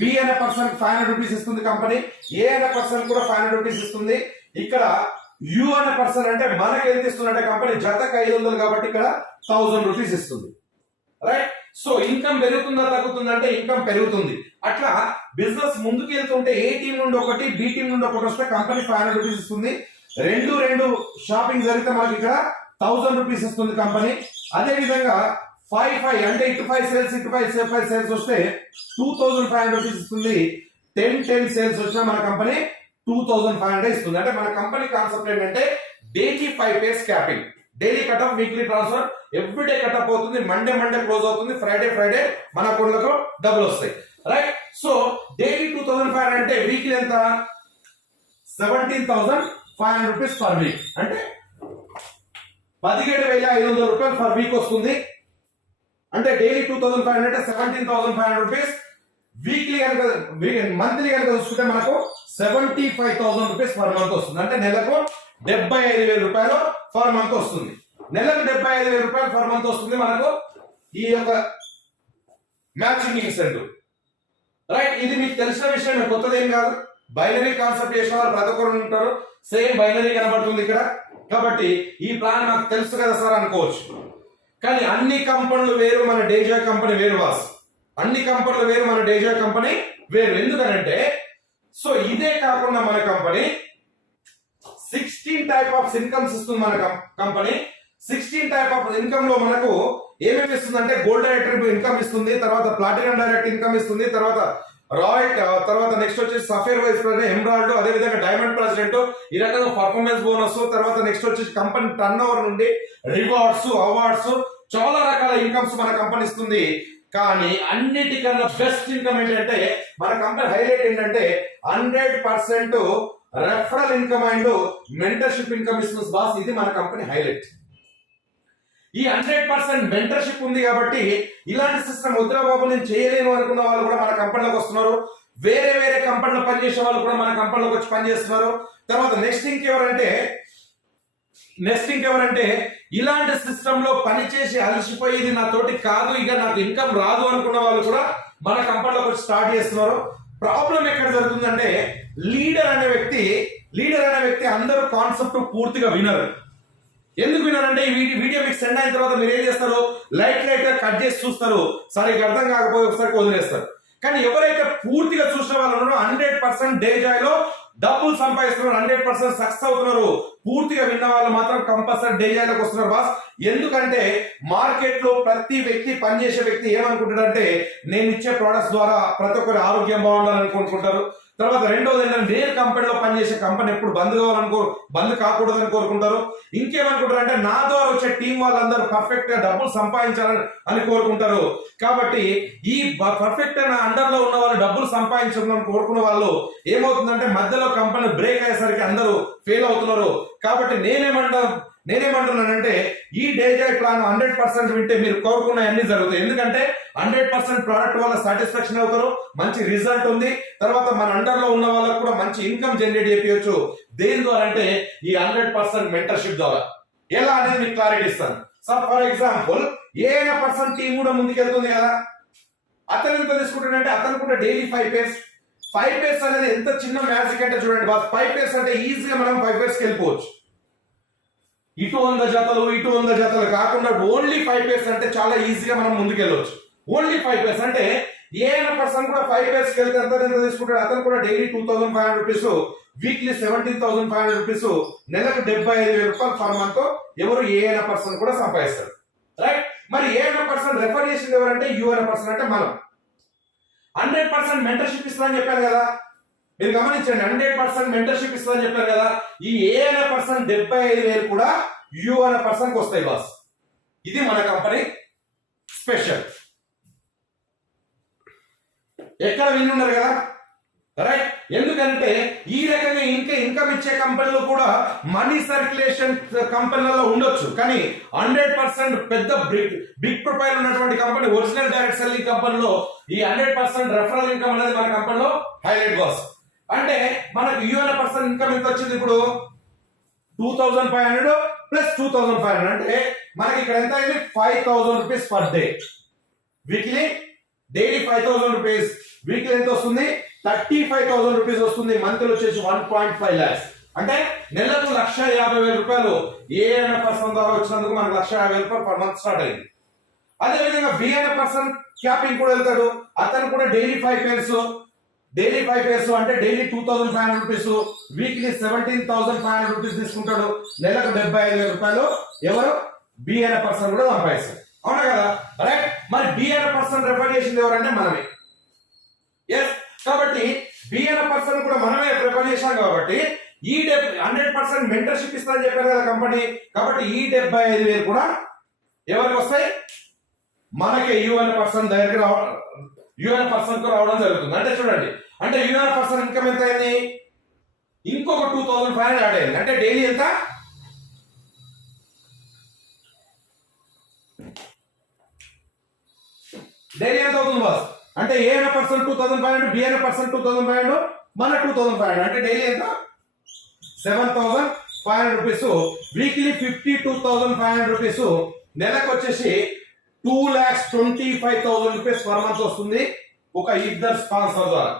B అనే పర్సన్ 500 రూపీస్ ఇస్తుంది కంపెనీ, A అనే పర్సన్ కూడా 500 రూపీస్ ఇస్తుంది. ఇక్కడ U అనే పర్సన్ అంటే మనకి ఎంత ఇస్తుందంటే కంపెనీ జతకు 500 కాబట్టి ఇక్కడ 1000 రూపీస్ ఇస్తుంది, రైట్? సో ఇన్కమ్ పెరుగుతుందా తగ్గుతుందా అంటే ఇన్కమ్ పెరుగుతుంది. అట్లా బిజినెస్ ముందుకు వెళ్తుంటే ఏ టీం నుండి ఒకటి బి టీం నుండి ఒకటి వస్తే కంపెనీ 500 రూపీస్ ఇస్తుంది. రెండు షాపింగ్ జరిగితే మనకి ఇక్కడ 1000 రూపీస్ ఇస్తుంది కంపెనీ. అదే విధంగా 5 అంటే ఇటు 5 సేల్స్ ఇటు 5 సేల్స్ వస్తే 2500 రూపీస్ ఇస్తుంది. 10 సేల్స్ వచ్చినా మన కంపెనీ 2500 ఇస్తుంది. అంటే మన కంపెనీ కాన్సెప్ట్ ఏంటంటే daily 5 pairs capping, daily cutoff, weekly transfer, everyday cutoff అవుతుంది, మండే క్లోజ్ అవుతుంది, ఫ్రైడే మన అకౌంట్లకు డబ్బులు వస్తాయి. రైట్. సో డైలీ 2500 అంటే వీక్లీ ఎంత? 17,500 రూపీస్ పర్ వీక్. అంటే 17,500 రూపాయలు పర్ వీక్ వస్తుంది. అంటే డైలీ 2500 అంటే 17,500 రూపీస్. వీక్లీ కనుక మంత్లీ కనుక చూసుకుంటే మనకు 75,000 రూపీస్ పర్ మంత్ వస్తుంది. అంటే నెలకు 75,000 రూపాయలు పర్ మంత్ వస్తుంది. నెలకు 75,000 రూపాయలు పర్ మంత్ వస్తుంది మనకు ఈ యొక్క మ్యాచింగ్ ఇన్సెంటివ్. రైట్. ఇది మీకు తెలిసిన విషయం, కొత్తది ఏం కాదు. బైనరీ కాన్సెప్ట్ చేసిన వాళ్ళు ప్రతి ఒక్కరు ఉంటారు, సేమ్ బైనరీ కనబడుతుంది ఇక్కడ. కాబట్టి ఈ ప్లాన్ నాకు తెలుసు కదా సార్ అనుకోవచ్చు. కానీ అన్ని కంపెనీలు వేరు, మన డేజాయ్ కంపెనీ వేరు బాస్. అన్ని కంపెనీలు వేరు, మన డేజాయ్ కంపెనీ వేరు. ఎందుకనంటే సో ఇదే కాకుండా మన కంపెనీ 16 టైప్ ఆఫ్ ఇన్కమ్స్ ఇస్తుంది. మన కంపెనీ 16 టైప్ ఆఫ్ ఇన్కమ్ లో మనకు ఏమేమి ఇస్తుంది అంటే గోల్డ్ డైరెక్ట్ ఇన్కమ్ ఇస్తుంది, తర్వాత ప్లాటినం డైరెక్ట్ ఇన్కమ్ ఇస్తుంది, తర్వాత రాయల్, తర్వాత నెక్స్ట్ వచ్చేసి సఫేర్ వైస్ ప్రెసిడెంట్, ఎమరాల్డ్, అదే విధంగా డైమండ్ ప్రెసిడెంట్, ఈ రకంగా పర్ఫార్మెన్స్ బోనస్, తర్వాత నెక్స్ట్ వచ్చేసి కంపెనీ టర్న్ ఓవర్ నుండి రివార్డ్స్, అవార్డ్స్, చాలా రకాల ఇన్కమ్స్ మన కంపెనీ ఇస్తుంది. కానీ అన్నిటికన్నా బెస్ట్ ఇన్కమ్ ఏంటంటే మన కంపెనీ హైలైట్ ఏంటంటే 100% referral income and mentorship income ఇస్తుంది బాస్. ఇది మన కంపెనీ హైలైట్. ఈ 100% మెంటర్షిప్ ఉంది కాబట్టి ఇలాంటి సిస్టమ్ వద్దురా బాబు నేను చేయలేను అనుకున్న వాళ్ళు కూడా మన కంపెనీలోకి వస్తున్నారు. వేరే కంపెనీలో పనిచేసే వాళ్ళు కూడా మన కంపెనీలోకి వచ్చి పనిచేస్తున్నారు. తర్వాత నెక్స్ట్ ఇంకెవరంటే ఇలాంటి సిస్టమ్ లో పనిచేసి అలసిపోయేది నా తోటి కాదు, ఇక నాకు ఇన్కమ్ రాదు అనుకున్న వాళ్ళు కూడా మన కంపెనీలోకి వచ్చి స్టార్ట్ చేస్తున్నారు. ప్రాబ్లం ఎక్కడ జరుగుతుందంటే లీడర్ అనే వ్యక్తి అందరూ కాన్సెప్ట్ పూర్తిగా వినరు. ఎందుకు వినారంటే ఈ వీడియో మీకు సెండ్ అయిన తర్వాత మీరు ఏం చేస్తారు, లైట్ గా కట్ చేసి చూస్తారు, సరిగ్గా అర్థం కాకపోతే ఒకసారి వదిలేస్తారు. కానీ ఎవరైతే పూర్తిగా చూసిన వాళ్ళు ఉన్నారో 100% డేజాయ్ లో డబ్బులు సంపాదిస్తున్నారు, 100% సక్సెస్ అవుతున్నారు. పూర్తిగా విన్న వాళ్ళు మాత్రం కంపల్సరీ డేజాయ్ లోకి వస్తున్నారు బాస్. ఎందుకంటే మార్కెట్ లో ప్రతి వ్యక్తి, పనిచేసే వ్యక్తి ఏమనుకుంటాడంటే నేను ఇచ్చే ప్రొడక్ట్స్ ద్వారా ప్రతి ఒక్కరి ఆరోగ్యం బాగుండాలని కోరుకుంటారు. తర్వాత రెండోది ఏంటంటే నేను కంపెనీలో పనిచేసే కంపెనీ ఎప్పుడు బంద్ కాకూడదని కోరుకుంటారు. ఇంకేమనుకుంటారు అంటే నా ద్వారా వచ్చే టీం వాళ్ళందరూ పర్ఫెక్ట్ గా డబ్బులు సంపాదించాలని కోరుకుంటారు. కాబట్టి ఈ పర్ఫెక్ట్ నా అండర్ లో ఉన్న వాళ్ళు డబ్బులు సంపాదించాలని కోరుకున్న వాళ్ళు ఏమవుతుందంటే మధ్యలో కంపెనీ బ్రేక్ అయ్యేసరికి అందరూ ఫెయిల్ అవుతున్నారు. కాబట్టి నేనేమంటున్నానంటే ఈ డేజాయ్ ప్లాన్ 100% వింటే మీరు కోరుకున్న అన్ని జరుగుతాయి. ఎందుకంటే 100% ప్రోడక్ట్ వల్ల సాటిస్ఫాక్షన్ అవుతారు, మంచి రిజల్ట్ ఉంది. తర్వాత మన అండర్ లో ఉన్న వాళ్ళకు కూడా మంచి ఇన్కమ్ జనరేట్ చేయొచ్చు. దేని ద్వారా అంటే ఈ 100% మెంటర్షిప్ ద్వారా. ఎలా అనేది మీకు క్లారిటీ ఇస్తాను. సో ఫర్ ఎగ్జాంపుల్ ఏదైనా పర్సన్ టీం కూడా ముందుకెళ్తుంది కదా, అతను ఎంత తీసుకుంటాడంటే అతను కూడా డైలీ 5 పేస్ అనేది ఎంత చిన్న మ్యాజిక్ అంటే చూడండి బాస్. 5 పేస్ అంటే ఈజీగా మనం 5 పేస్కి వెళ్ళిపోవచ్చు. ఇటు 100 జతలు కాకుండా ఓన్లీ 5 పేస్ అంటే చాలా ఈజీగా మనం ముందుకెళ్ళవచ్చు. ఓన్లీ 5 పేస్ అంటే ఏదైనా పర్సన్ కూడా 5 పేస్కి వెళ్తే ఎంత తీసుకుంటాడు, అతను కూడా డైలీ 2,500 రూపీస్, వీక్లీ 17,500 రూపీస్, నెలకు 75,000 రూపాయలు పర్ మంత్ ఎవరు ఏదైనా పర్సన్ కూడా సంపాదిస్తారు. రైట్. మరి ఏదైనా పర్సన్ రెఫర్ చేసింది ఎవరంటే యువైన పర్సన్ అంటే మనం. 100% మెంటర్షిప్ ఇస్తామని చెప్పాను కదా, మీరు గమనించండి. 100% మెంటర్షిప్ ఇస్తామని చెప్పారు కదా. ఈ ఏదైనా పర్సన్ 75,000 కూడా యువైన పర్సన్ కి వస్తాయి బాస్. ఇది మన కంపెనీ స్పెషల్. ఎక్కడ వినున్నారు కదా. రైట్. ఎందుకంటే ఈ రకంగా ఇన్కమ్ ఇచ్చే కంపెనీలు కూడా మనీ సర్క్యులేషన్ కంపెనీలలో ఉండొచ్చు, కానీ 100% పెద్ద బిగ్ ప్రొఫైల్ ఉన్నటువంటి కంపెనీ, ఒరిజినల్ డైరెక్ట్ సెల్లింగ్ కంపెనీలో ఈ 100% రెఫరల్ ఇన్కమ్ అనేది మన కంపెనీలో హైలైట్ బాస్. అంటే మనకు యువైన పర్సన్ ఇన్కమ్ ఎంత వచ్చింది ఇప్పుడు 2,500 ప్లస్ 2,500 అంటే మనకి ఇక్కడ ఎంత అయింది 5,000 rupees per day. Weekly daily 5,000 rupees, weekly ఎంత వస్తుంది 35,000 రూపీస్ వస్తుంది. మంత్లీ వచ్చేసి 1.5 lakhs. అంటే నెలకు 1,50,000 రూపాయలు ఏఎన్ పర్సన్ ద్వారా వచ్చినందుకు మనకు 1,50,000 రూపాయలు పర్ మంత్ స్టార్ట్ అయింది. అదే విధంగా బి అనే పర్సన్ క్యాపింగ్ కూడా వెళ్తాడు, అతను కూడా డైలీ 5 పేర్స్, డైలీ 5 పేస్ అంటే డైలీ 2500 రూపీస్, వీక్లీ 17,500 రూపీస్ తీసుకుంటాడు, నెలకు 75,000 రూపాయలు ఎవరు బి అనే పర్సన్ కూడా సంపాదిస్తాడు. అవునా కదా? రైట్. మరి బి అనే పర్సన్ రెఫర్ చేసింది ఎవరంటే మనమే. ఎస్, కాబట్టి బి అనే పర్సన్ కూడా మనమే రెఫర్ చేశాం కాబట్టి ఈ 100% మెంటర్షిప్ ఇస్తారని చెప్పారు కదా కంపెనీ. కాబట్టి ఈ 75,000 కూడా ఎవరికి వస్తాయి? మనకే యువన్ పర్సన్ దగ్గరికి యువన్ పర్సన్ కు రావడం జరుగుతుంది. అంటే చూడండి, అంటే యువన్ పర్సన్ ఇన్కమ్ ఎంత అయింది? ఇంకొక 2,500 యాడ్ అయింది. అంటే డైలీ ఎంత? డైలీ ఎంత అవుతుంది బాస్? అంటే ఏ అనే పర్సన్ 2,500, బి అనే పర్సన్ 2,500, మన 2,500, అంటే డైలీ ఎంత? 7,500 రూపీస్. Weekly 52,500 rupees. నెలకు వచ్చేసి 2,25,000 రూపీస్ పర్ మంత్ వస్తుంది ఒక ఇద్దరు స్పాన్సర్ ద్వారా.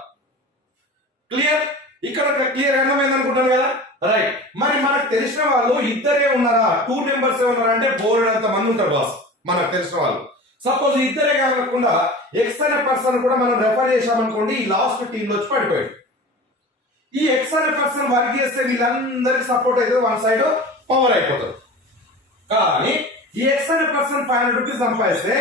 క్లియర్? ఇక్కడ క్లియర్ అర్థమైంది అనుకుంటాను కదా? రైట్. మరి మనకు తెలిసిన వాళ్ళు ఇద్దరే ఉన్నారా? 2 మెంబర్స్ ఉన్నారా అంటే బోర్డు అంత మంది ఉంటారు బాస్ మనకు తెలిసిన వాళ్ళు. సపోజ్ ఇద్దరే కాకుండా ఎక్స్ అనే పర్సన్ కూడా మనం రెఫర్ చేసామనుకోండి, ఈ లాస్ట్ టీమ్ లో వచ్చి పడిపోయాడు. ఈ ఎక్స్ అనే పర్సన్ వర్క్ చేస్తే వీళ్ళందరికి సపోర్ట్ అయితే వన్ సైడ్ పవర్ అయిపోతుంది. కానీ ఈ ఎక్స్ అనే పర్సన్ 500 రూపీస్ సంపాదిస్తే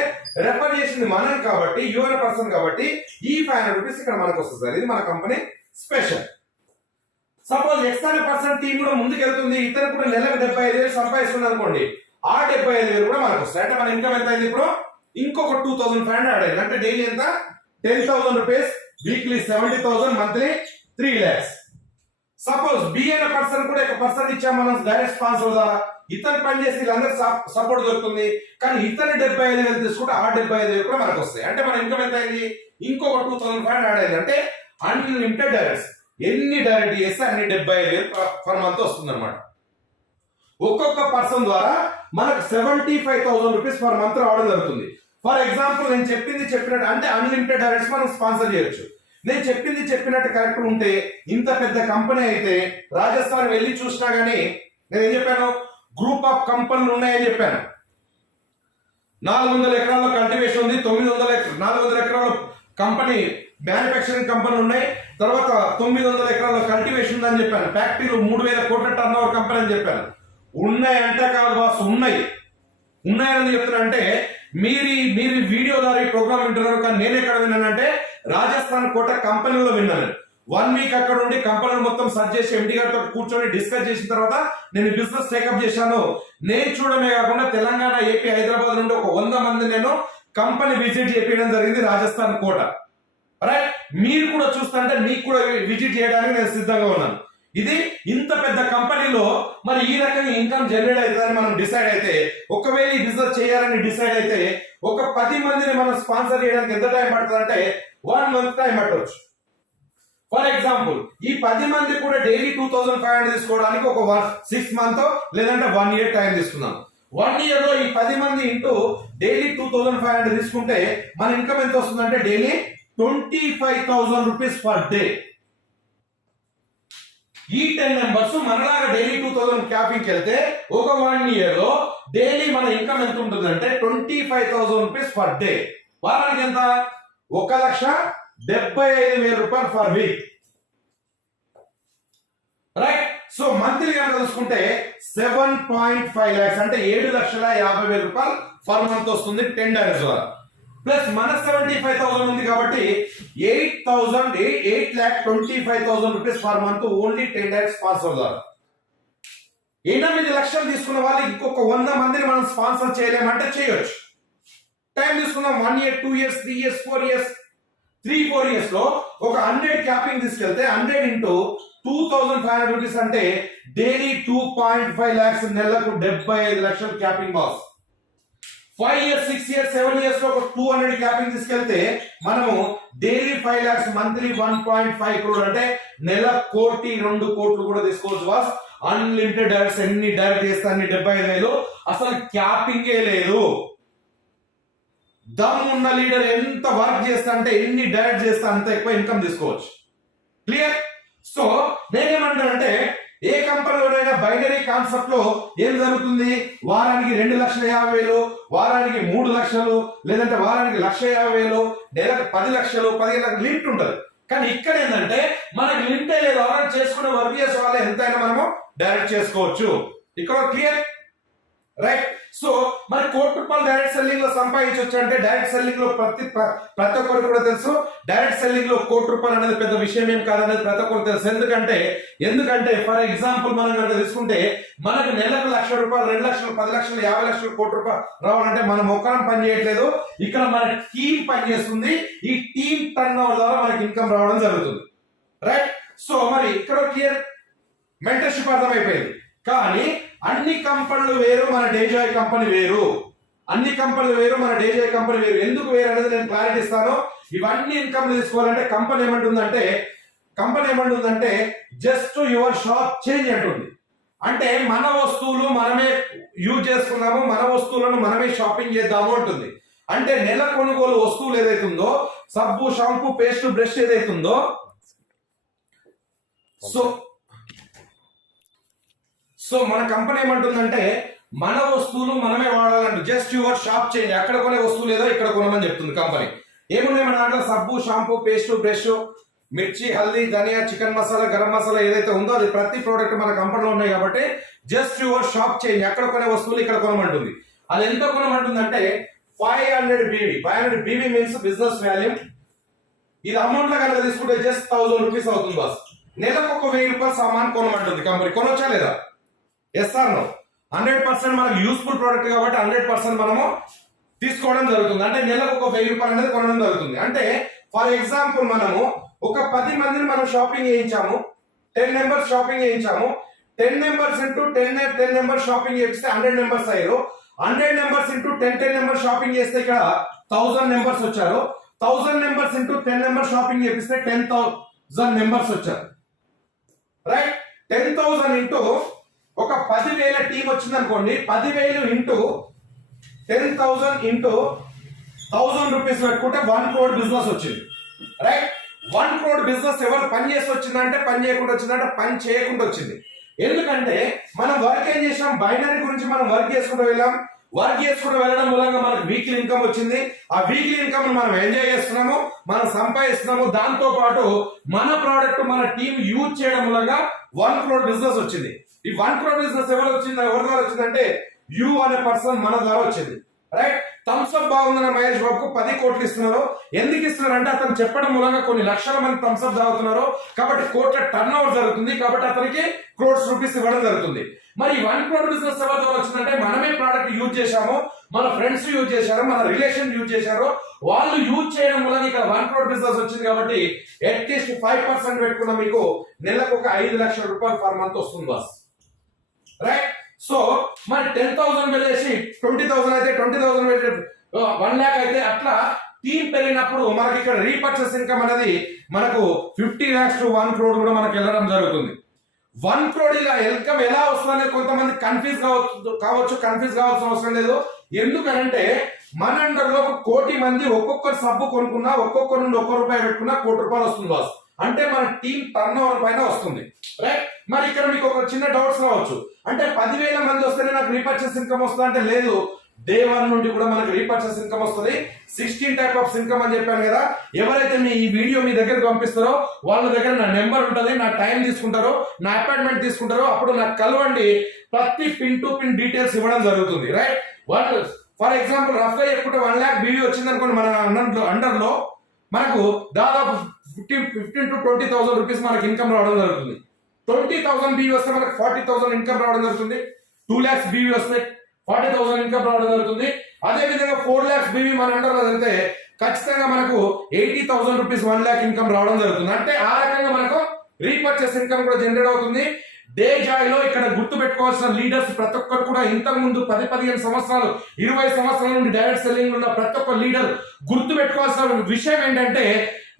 రెఫర్ చేసింది మనం కాబట్టి, యూ అనే పర్సన్ కాబట్టి ఈ 500 రూపీస్ ఇక్కడ మనకు వస్తుంది సార్. ఇది మన కంపెనీ స్పెషల్. సపోజ్ ఎక్స్ అనే పర్సన్ టీం కూడా ముందుకు వెళ్తుంది, ఇతను కూడా నెలకు 75,000 సంపాదిస్తుంది అనుకోండి, ఆ 75,000 కూడా మనకు వస్తాయి. అంటే మన ఇన్కమ్ ఎంత అయింది ఇప్పుడు? ఇంకొక 2,500 యాడ్ అయింది. అంటే డైలీ ఎంత? 10,000 rupees, weekly 70,000, monthly 3 lakhs. Suppose B అనే పర్సన్ కూడా ఒక పర్సన్ ఇచ్చాం మనం డైరెక్ట్ స్పాన్సర్ ద్వారా, ఇతను పని చేసి వీళ్ళందరూ సపోర్ట్ దొరుకుతుంది. కానీ ఇతను 75,000 తీసుకుంటే ఆ 75,000 కూడా మనకు వస్తాయి. అంటే మన ఇన్కమ్ ఎంత అయింది? ఇంకొక 2,500 యాడ్ అయింది. అంటే అన్లిమిటెడ్ డైరెక్ట్స్, ఎన్ని డైరెక్ట్ చేస్తే అన్ని 75,000 పర్ మంత్ వస్తుంది అనమాట. ఒక్కొక్క పర్సన్ ద్వారా మనకు 75,000 రూపీస్ పర్ మంత్ రావడం జరుగుతుంది. ఫర్ ఎగ్జాంపుల్ నేను చెప్పినట్టు అంటే అన్లిమిటెడ్ డైరెక్ట్స్ మనం స్పాన్సర్ చేయొచ్చు. నేను చెప్పినట్టు కరెక్ట్ ఉంటే ఇంత పెద్ద కంపెనీ అయితే రాజస్థాన్ వెళ్ళి చూసినా గానీ నేను ఏం చెప్పాను? గ్రూప్ ఆఫ్ కంపెనీలు ఉన్నాయని చెప్పాను. 400 ఎకరాల్లో కల్టివేషన్ ఉంది, 400 ఎకరాల కంపెనీ మ్యానుఫ్యాక్చరింగ్ కంపెనీ ఉన్నాయి, తర్వాత 900 ఎకరాల్లో కల్టివేషన్ ఉందని చెప్పాను. ఫ్యాక్టరీలు 3,000 కోట్ల టర్న్ ఓవర్ కంపెనీ అని చెప్పాను. ఉన్నాయంటే కాదు బాస్, ఉన్నాయని చెప్తున్నా. అంటే మీరు వీడియో ద్వారా ఈ ప్రోగ్రామ్ వింటున్నారు, కానీ నేను ఎక్కడ విన్నానంటే రాజస్థాన్ కోట కంపెనీలో విన్నాను. 1 వీక్ అక్కడ ఉండి కంపెనీ మొత్తం సర్చ్ చేసి ఎండి గారితో కూర్చొని డిస్కస్ చేసిన తర్వాత నేను బిజినెస్ టేకప్ చేశాను. నేను చూడమే కాకుండా తెలంగాణ, ఏపీ, హైదరాబాద్ నుండి ఒక 100 మంది నేను కంపెనీ విజిట్ చేయడం జరిగింది రాజస్థాన్ కోట. రైట్. మీరు కూడా చూస్తుంటే మీకు కూడా విజిట్ చేయడానికి నేను సిద్ధంగా ఉన్నాను. ఇది ఇంత పెద్ద కంపెనీలో మరి ఈ రకంగా ఇన్కమ్ జనరేట్ అవుతుందని మనం డిసైడ్ అయితే, ఒకవేళ ఈ బిజినెస్ చేయాలని డిసైడ్ అయితే ఒక 10 మందిని మనం స్పాన్సర్ చేయడానికి ఎంత టైం పడుతుంది అంటే 1 month టైం పట్టవచ్చు. ఫర్ ఎగ్జాంపుల్ ఈ 10 మంది కూడా డైలీ 2,500 తీసుకోవడానికి ఒక 6 months లేదంటే 1 year టైం తీసుకుందాం. 1 year లో ఈ 10 మంది ఇంటూ డైలీ 2,500 తీసుకుంటే మన ఇన్కమ్ ఎంత వస్తుందంటే డైలీ 25,000 రూపీస్ పర్ డే. ఈ 10 మెంబర్స్ మనలాగా డైలీ 2,000 క్యాపింగ్కి వెళ్తే ఒక 1 year లో డైలీ మన ఇన్కమ్ ఎంత ఉంటుంది అంటే 25,000 రూపీస్ పర్ డే. వారానికి ఎంత? 1,75,000 రూపాయలు per week. Right. So monthly కనుక చూసుకుంటే 7.5 lakhs అంటే 7,50,000 రూపాయలు పర్ మంత్ వస్తుంది 10 డైరెక్ట్స్ ద్వారా. ప్లస్ మన 75,000 ఉంది కాబట్టి 8,25,000 rupees per month only 10 direct sponsor ద్వారా. 8 లక్షలు తీసుకున్న వాళ్ళు ఇంకొక 100 మందిని మనం స్పాన్సర్ చేయలేమంటే చేయొచ్చు. టైం తీసుకున్నాం 1 year, 2 years, 3 years, 4 years. 3-4 years లో ఒక 100 క్యాపింగ్ తీసుకెళ్తే 100 into 2,500 రూపీస్ అంటే డైలీ 2.5 lakhs, నెలకు 75 లక్షలు capping boss. 5 years, 6 years, 7 years లో ఒక 200 క్యాపింగ్ తీసుకెళ్తే మనము డైలీ 5 lakhs, మంత్లీ 1.5 crore అంటే నెల 1,02 కోట్లు కూడా తీసుకోవచ్చు బాస్. అన్లిమిటెడ్ డైరెక్ట్స్, ఎన్ని డైరెక్ట్ చేస్తే అన్ని 75,000. అసలు క్యాపింగే లేదు. దమ్ ఉన్న లీడర్ ఎంత వర్క్ చేస్తా అంటే ఎన్ని డైరెక్ట్ చేస్తా అంత ఎక్కువ ఇన్కమ్ తీసుకోవచ్చు. క్లియర్? సో నేనేమంటానంటే ఏ కంపెనీలోనైనా బైనరీ కాన్సెప్ట్ లో ఏం జరుగుతుంది? వారానికి 2,50,000, వారానికి 3 లక్షలు, లేదంటే వారానికి 1,50,000, నెలకు 10 లక్షలు, 15 లక్షలు లిమిట్ ఉంటుంది. కానీ ఇక్కడ ఏంటంటే మనకి లిమిటే లేదు, ఎవరైనా చేసుకునే వర్క్ చేసే వాళ్ళు ఎంతైనా మనము డైరెక్ట్ చేసుకోవచ్చు. ఇక్కడ క్లియర్ రైట్. సో మరి ₹1,00,00,000 డైరెక్ట్ సెల్లింగ్ లో సంపాదించవచ్చు అంటే డైరెక్ట్ సెల్లింగ్ లో ప్రతి ఒక్కరు కూడా తెలుసు, డైరెక్ట్ సెల్లింగ్ లో ₹1,00,00,000 అనేది పెద్ద విషయం ఏం కాదనేది ప్రతి ఒక్కరు తెలుసు. ఎందుకంటే ఫర్ ఎగ్జాంపుల్ మనం కనుక తీసుకుంటే మనకు నెలకు ₹1,00,000, ₹2,00,000, ₹10,00,000, ₹50,00,000, ₹1,00,00,000 రావాలంటే మనం ఒక్కరం పని చేయట్లేదు, ఇక్కడ మన టీం పని చేస్తుంది. ఈ టీం టర్న్ ఓవర్ ద్వారా మనకి ఇన్కమ్ రావడం జరుగుతుంది రైట్. సో మరి ఇక్కడ క్లియర్ మెంటర్షిప్ అర్థమైపోయింది. కానీ అన్ని కంపెనీలు వేరు, మన డేజాయ్ కంపెనీ వేరు. అన్ని కంపెనీలు వేరు, మన డేజాయ్ కంపెనీ వేరు. ఎందుకు వేరు అనేది నేను క్లారిటీ ఇస్తాను. ఇవన్నీ ఇన్కమ్ తీసుకోవాలంటే కంపెనీ ఏమంటుందంటే జస్ట్ యువర్ షాప్ చేంజ్ అంటుంది. అంటే మన వస్తువులు మనమే యూజ్ చేసుకున్నాము, మన వస్తువులను మనమే షాపింగ్ చేద్దాము అంటుంది. అంటే నెల కొనుగోలు వస్తువులు ఏదైతుందో, సబ్బు, షాంపూ, పేస్ట్, బ్రష్ ఏదైతుందో, సో మన కంపెనీ ఏమంటుందంటే మన వస్తువులు మనమే వాడాలంటే జస్ట్ యువర్ షాప్ చేంజ్. అక్కడ కొనే వస్తువు లేదో ఇక్కడ కొనమని చెప్తుంది కంపెనీ. ఏమున్నాయి మన దాంట్లో? సబ్బు, షాంపూ, పేస్ట్, బ్రష్, మిర్చి, హల్దీ, ధనియా, చికెన్ మసాలా, గరం మసాలా ఏదైతే ఉందో అది ప్రతి ప్రోడక్ట్ మన కంపెనీలో ఉన్నాయి కాబట్టి జస్ట్ యువర్ షాప్ చేంజ్. అక్కడ కొనే వస్తువులు ఇక్కడ కొనమంటుంది. అది ఎంత కొనమంటుంది అంటే 500 BV. 500 BV means business value. ఇది అమౌంట్ లో కనుక తీసుకుంటే జస్ట్ ₹1,000 అవుతుంది బాస్. నెలకు ఒక ₹1,000 సామాన్ కొనమంటుంది కంపెనీ. కొనొచ్చా లేదా? Yes are no? 100% మనకు యూస్ఫుల్ ప్రోడక్ట్ కాబట్టి 100% మనము తీసుకోవడం జరుగుతుంది. అంటే నెలకు ఒక ₹1,000 అనేది కొనడం జరుగుతుంది. అంటే ఫర్ ఎగ్జాంపుల్ మనము ఒక 10 మందిని మనం షాపింగ్ చేయించాము, 10 మెంబర్స్ షాపింగ్ చేయించాము. 10 మెంబర్స్ ఇంటూ 10 మెంబర్స్ షాపింగ్ చేస్తే 100 మెంబర్స్ అయ్యారు. 100 మెంబర్స్ ఇంటూ 10 మెంబర్స్ షాపింగ్ చేస్తే ఇక్కడ 1000 మెంబర్స్ వచ్చారు. 1000 మెంబర్స్ ఇంటూ 10 మెంబర్స్ షాపింగ్ చేపిస్తే 10,000 మెంబర్స్ వచ్చారు రైట్. 10,000 ఇంటూ ఒక 10,000 టీం వచ్చింది అనుకోండి, 10,000 ఇంటూ 10,000 ఇంటూ ₹1,000 పెట్టుకుంటే 1 crore బిజినెస్ వచ్చింది రైట్. 1 crore బిజినెస్ ఎవరు పని చేసి వచ్చిందంటే పని చేయకుండా వచ్చిందంటే పని చేయకుండా వచ్చింది. ఎందుకంటే మనం వర్క్ ఏం చేసాం, బైనరీ గురించి మనం వర్క్ చేసుకుంటూ వెళ్ళడం మూలంగా మనకు వీక్లీ ఇన్కమ్ వచ్చింది. ఆ వీక్లీ ఇన్కమ్ మనం ఎంజాయ్ చేస్తున్నాము, మనం సంపాదిస్తున్నాము. దాంతో పాటు మన ప్రోడక్ట్ మన టీం యూజ్ చేయడం మూలంగా 1 crore బిజినెస్ వచ్చింది. ఈ 1 crore బిజినెస్ ఎవరి ద్వారా వచ్చిందంటే యూ అనే పర్సన్ మన ద్వారా వచ్చింది రైట్. థమ్స్ అప్ బాగుందన్న మహేష్ బాబుకు 10 కోట్లు ఇస్తున్నారు. ఎందుకు ఇస్తున్నారు అంటే అతను చెప్పడం మూలంగా కొన్ని లక్షల మంది థమ్స్ అప్ తాగుతున్నారు కాబట్టి కోట్ల టర్న్ ఓవర్ జరుగుతుంది, కాబట్టి అతనికి ₹1,00,00,000 ఇవ్వడం జరుగుతుంది. మరి 1 crore బిజినెస్ ఎవరి ద్వారా వచ్చిందంటే మనమే ప్రోడక్ట్ యూజ్ చేశాము, మన ఫ్రెండ్స్ యూజ్ చేశారు, మన రిలేషన్ యూజ్ చేశారు, వాళ్ళు యూజ్ చేయడం మూలంగా ఇక్కడ 1 crore బిజినెస్ వచ్చింది. కాబట్టి అట్లీస్ట్ 5% పెట్టుకున్న మీకు నెలకు ఒక ₹5,00,000 పర్ మంత్ వస్తుంది బాస్ రైట్. సో మరి 10,000 వెళ్ళేసి 20,000 అయితే 20,000 1 lakh అయితే అట్లా టీం పెరిగినప్పుడు మనకి ఇక్కడ రీపర్చేస్ ఇన్కమ్ అనేది మనకు 50 lakhs to 1 crore కూడా మనకు వెళ్ళడం జరుగుతుంది. 1 crore ఇలా ఇన్కమ్ ఎలా వస్తుందనేది కొంతమంది కన్ఫ్యూజ్ కావాల్సిన అవసరం లేదు. ఎందుకంటే మన అండర్లో 1 కోటి మంది ఒక్కొక్కరు సబ్బు కొనుక్కున్నా, ఒక్కొక్కరు నుండి ₹1 పెట్టుకున్నా ₹1,00,00,000 వస్తుంది బాస్. అంటే మన టీం టర్న్ ఓవర్ పైన వస్తుంది రైట్. మరి ఇక్కడ మీకు ఒక చిన్న డౌట్స్ రావచ్చు, అంటే 10,000 మంది వస్తేనే నాకు రీపర్చేస్ ఇన్కమ్ వస్తుంది అంటే లేదు, డే 1 నుండి కూడా మనకు రీపర్చేస్ ఇన్కమ్ వస్తుంది. 16 టైప్ ఆఫ్ ఇన్కమ్ అని చెప్పాను కదా. ఎవరైతే మీ ఈ వీడియో మీ దగ్గరకు పంపిస్తారో వాళ్ళ దగ్గర నా నెంబర్ ఉంటుంది, నా టైం తీసుకుంటారో, నా అపాయింట్మెంట్ తీసుకుంటారో, అప్పుడు నాకు కలవండి. ప్రతి పిన్ టు పిన్ డీటెయిల్స్ ఇవ్వడం జరుగుతుంది రైట్. ఫర్ ఎగ్జాంపుల్ రఫ్ గా చెప్పుకుంటే 1 lakh BV వచ్చింది అనుకోండి, మన అండర్ లో మనకు దాదాపు 15 to 20,000 మనకి ఇన్కమ్ రావడం జరుగుతుంది. 20,000 BV వస్తే మనకు 40,000 ఇన్కమ్ రావడం జరుగుతుంది. 2 lakhs BV వస్తే 40,000 ఇన్కమ్ రావడం జరుగుతుంది. అదే విధంగా 4 lakhs BV మన అండర్లో వెళ్తే ఖచ్చితంగా మనకు 80,000 రూపీస్ 1 lakh ఇన్కమ్ రావడం జరుగుతుంది. అంటే ఆ రకంగా మనకు రీపర్చేస్ ఇన్కమ్ కూడా జనరేట్ అవుతుంది. డే జాయ్ లో ఇక్కడ గుర్తు పెట్టుకోవాల్సిన లీడర్స్ ప్రతి ఒక్కరు కూడా ఇంతకు ముందు 10-15 సంవత్సరాలు 20 సంవత్సరాల నుండి డైరెక్ట్ సెల్లింగ్ ఉన్న ప్రతి ఒక్క లీడర్ గుర్తు పెట్టుకోవాల్సిన విషయం ఏంటంటే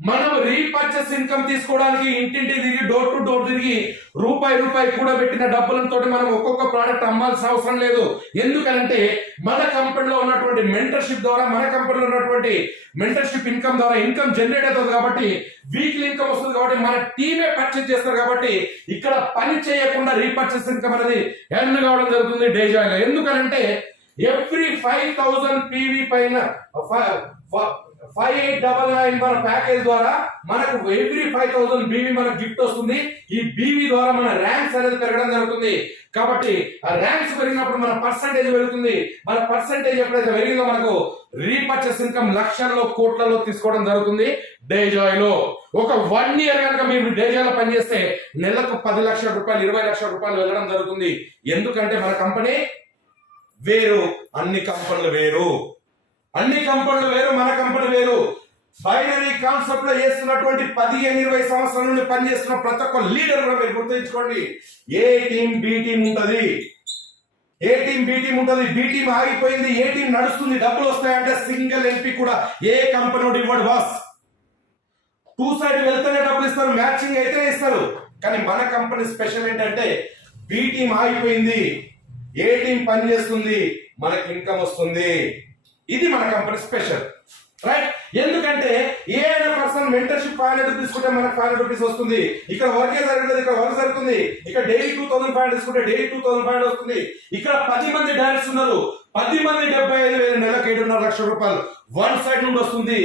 మనం రీపర్చేస్ ఇన్కమ్ తీసుకోవడానికి ఇంటింటి తిరిగి డోర్ టు డోర్ తిరిగి రూపాయి కూడా పెట్టిన డబ్బులతో మనం ఒక్కొక్క ప్రోడక్ట్ అమ్మాల్సిన అవసరం లేదు. ఎందుకంటే మన కంపెనీలో ఉన్నటువంటి మెంటర్షిప్ ద్వారా, మన కంపెనీలో ఉన్నటువంటి మెంటర్షిప్ ఇన్కమ్ ద్వారా ఇన్కమ్ జనరేట్ అవుతుంది. కాబట్టి వీక్లీ ఇన్కమ్ వస్తుంది కాబట్టి మన టీమే పర్చేస్ చేస్తారు. కాబట్టి ఇక్కడ పని చేయకుండా రీపర్చేస్ ఇన్కమ్ అనేది ఎర్న్ కావడం జరుగుతుంది డే జాయ్ లో. ఎందుకంటే ఎవ్రీ 5,000 PV పైన 5899 మన ప్యాకేజ్ ద్వారా మనకు ఎవ్రీ 5000 బీవీ మనకు గిఫ్ట్ వస్తుంది. ఈ బీవీ ద్వారా మన ర్యాంక్స్ అనేది పెరగడం జరుగుతుంది. కాబట్టి ఆ ర్యాంక్స్ పెరిగినప్పుడు మన పర్సంటేజ్ పెరుగుతుంది. మన పర్సంటేజ్ ఎప్పుడైతే పెరిగిందో మనకు రీపర్చేస్ ఇన్కమ్ లక్షల్లో కోట్లలో తీసుకోవడం జరుగుతుంది డేజాయ్ లో. ఒక 1 year కనుక మీరు డేజాయ్ లో పనిచేస్తే నెలకు 10 లక్షల రూపాయలు 20 లక్షల రూపాయలు వెళ్ళడం జరుగుతుంది. ఎందుకంటే మన కంపెనీ వేరు, అన్ని కంపెనీలు వేరు, అన్ని కంపెనీలు వేరు, మన కంపెనీ వేరు. బైనరీ కాన్సెప్ట్ లో చేస్తున్నటువంటి 15-20 సంవత్సరాల నుండి పనిచేస్తున్న ప్రతి ఒక్క లీడర్ కూడా మీరు గుర్తుంచుకోండి. ఏ టీం బి టీం ఉంటది, ఏ టీం బి టీం ఉంటది. బి టీం ఆగిపోయింది, ఏ టీం నడుస్తుంది, డబ్బులు వస్తాయంటే సింగిల్ ఎంపీ కూడా ఏ కంపెనీ ఇవ్వడు బాస్. 2 సైడ్ వెళ్తేనే డబ్బులు ఇస్తారు, మ్యాచింగ్ అయితేనే ఇస్తారు. కానీ మన కంపెనీ స్పెషల్ ఏంటంటే బి టీం ఆగిపోయింది, ఏ టీం పని చేస్తుంది, మనకి ఇన్కమ్ వస్తుంది. ఇది మన కంపెనీ స్పెషల్, రైట్? ఎందుకంటే ఏ అయినా పర్సన్ మెంటర్షిప్ 500 తీసుకుంటే మనకు 500 రూపీస్ వస్తుంది. ఇక్కడ వర్కే జరుగుతుంది, ఇక్కడ వర్క్ జరుగుతుంది. ఇక్కడ డైలీ 2500 తీసుకుంటే డైలీ 2500 వస్తుంది. ఇక్కడ 10 మంది డైరెక్టర్స్ ఉన్నారు, 10 మంది 75,000, నెలకు 7.5 లక్షల రూపాయలు వన్ సైడ్ నుండి వస్తుంది.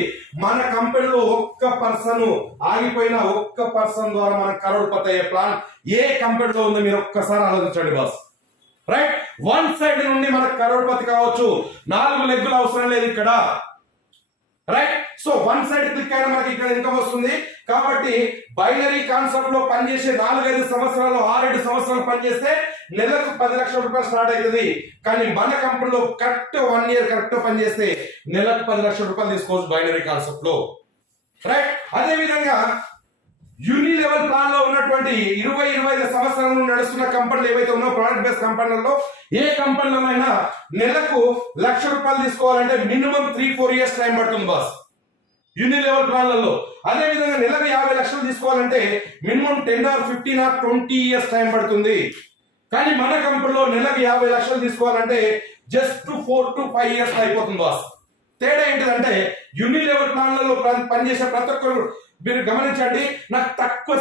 మన కంపెనీలో ఒక్క పర్సన్ ఆగిపోయిన ఒక్క పర్సన్ ద్వారా మన కరోడ్పతి అయ్యే ప్లాన్ ఏ కంపెనీలో ఉందో మీరు ఒక్కసారి ఆలోచించండి బాస్, రైట్? వన్ సైడ్ నుండి మనకు కరోడ్పతి కావచ్చు, 4 లెగ్గులు అవసరం లేదు ఇక్కడ, right? So one side click అయినా మనకి ఇక్కడ ఇన్కమ్ వస్తుంది. కాబట్టి బైనరీ కాన్సెప్ట్ లో పనిచేసే 4-5 సంవత్సరాలు 6-7 సంవత్సరాలు పనిచేస్తే నెలకు 10 లక్షల రూపాయలు స్టార్ట్ అవుతుంది. కానీ మన కంపెనీలో కరెక్ట్ 1 year కరెక్ట్ పనిచేస్తే నెలకు 10 లక్షల రూపాయలు తీసుకోవచ్చు బైనరీ కాన్సెప్ట్ లో, రైట్? అదే విధంగా యూనిలెవెల్ ప్లాన్ లో ఉన్నటువంటి 20-25 సంవత్సరాల నుండి నడుస్తున్న కంపెనీలు ఏవైతే ఉన్నాయో ప్రోడక్ట్ బేస్డ్ కంపెనీలలో ఏ కంపెనీలోనైనా నెలకు 1 లక్ష రూపాయలు తీసుకోవాలంటే మినిమం 3-4 years టైం పడుతుంది బాస్ యూనిలెవెల్ ప్లాన్లలో. అదే విధంగా నెలకు 50 లక్షలు తీసుకోవాలంటే minimum 10 or 15 or 20 years time పడుతుంది. కానీ మన కంపెనీలో నెలకు 50 లక్షలు తీసుకోవాలంటే జస్ట్ 4 to 5 years అయిపోతుంది బాస్. తేడా ఏంటిదంటే యూనిలెవెల్ ప్లాన్లలో పనిచేసే ప్రతి ఒక్కరు మీరు గమనించండి, నాకు తక్కువ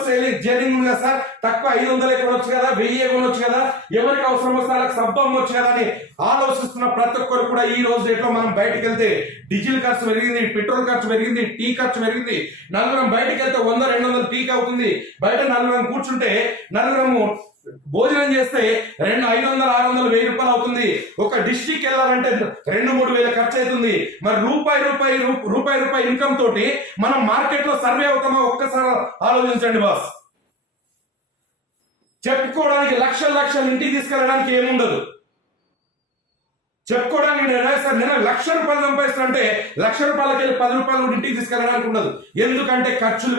జర్నింగ్ ఉంది సార్, తక్కువ 500 కొనొచ్చు కదా, 1000 కొనొచ్చు కదా, ఎవరికి అవసరం వస్తే వాళ్ళకి సబ్బం వచ్చు కదా అని ఆలోచిస్తున్న ప్రతి ఒక్కరు కూడా ఈ రోజు డేట్లో మనం బయటకు వెళ్తే డీజిల్ ఖర్చు పెరిగింది, పెట్రోల్ ఖర్చు పెరిగింది, టీ ఖర్చు పెరిగింది. నలుగురం బయటకు వెళ్తే 100-200 టీకి అవుతుంది. బయట నలుగురం కూర్చుంటే నలుగురము భోజనం చేస్తే 500-600-1000 రూపాయలు అవుతుంది. ఒక డిస్ట్రిక్ట్ వెళ్ళాలంటే 2-3 వేల ఖర్చు అవుతుంది. మరి రూపాయి ఇన్కమ్ తోటి మనం మార్కెట్ లో సర్వే అవుతామో ఒక్కసారి ఆలోచించండి బాస్. చెప్పుకోవడానికి లక్షలు ఇంటికి తీసుకెళ్ళడానికి ఏముండదు. చెప్పుకోవడానికి నేను 1 లక్ష రూపాయలు సంపాదిస్తా అంటే 1 లక్ష రూపాయలకి వెళ్ళి 10 రూపాయలు కూడా ఇంటికి తీసుకెళ్ళడానికి ఉండదు. ఎందుకంటే ఖర్చులు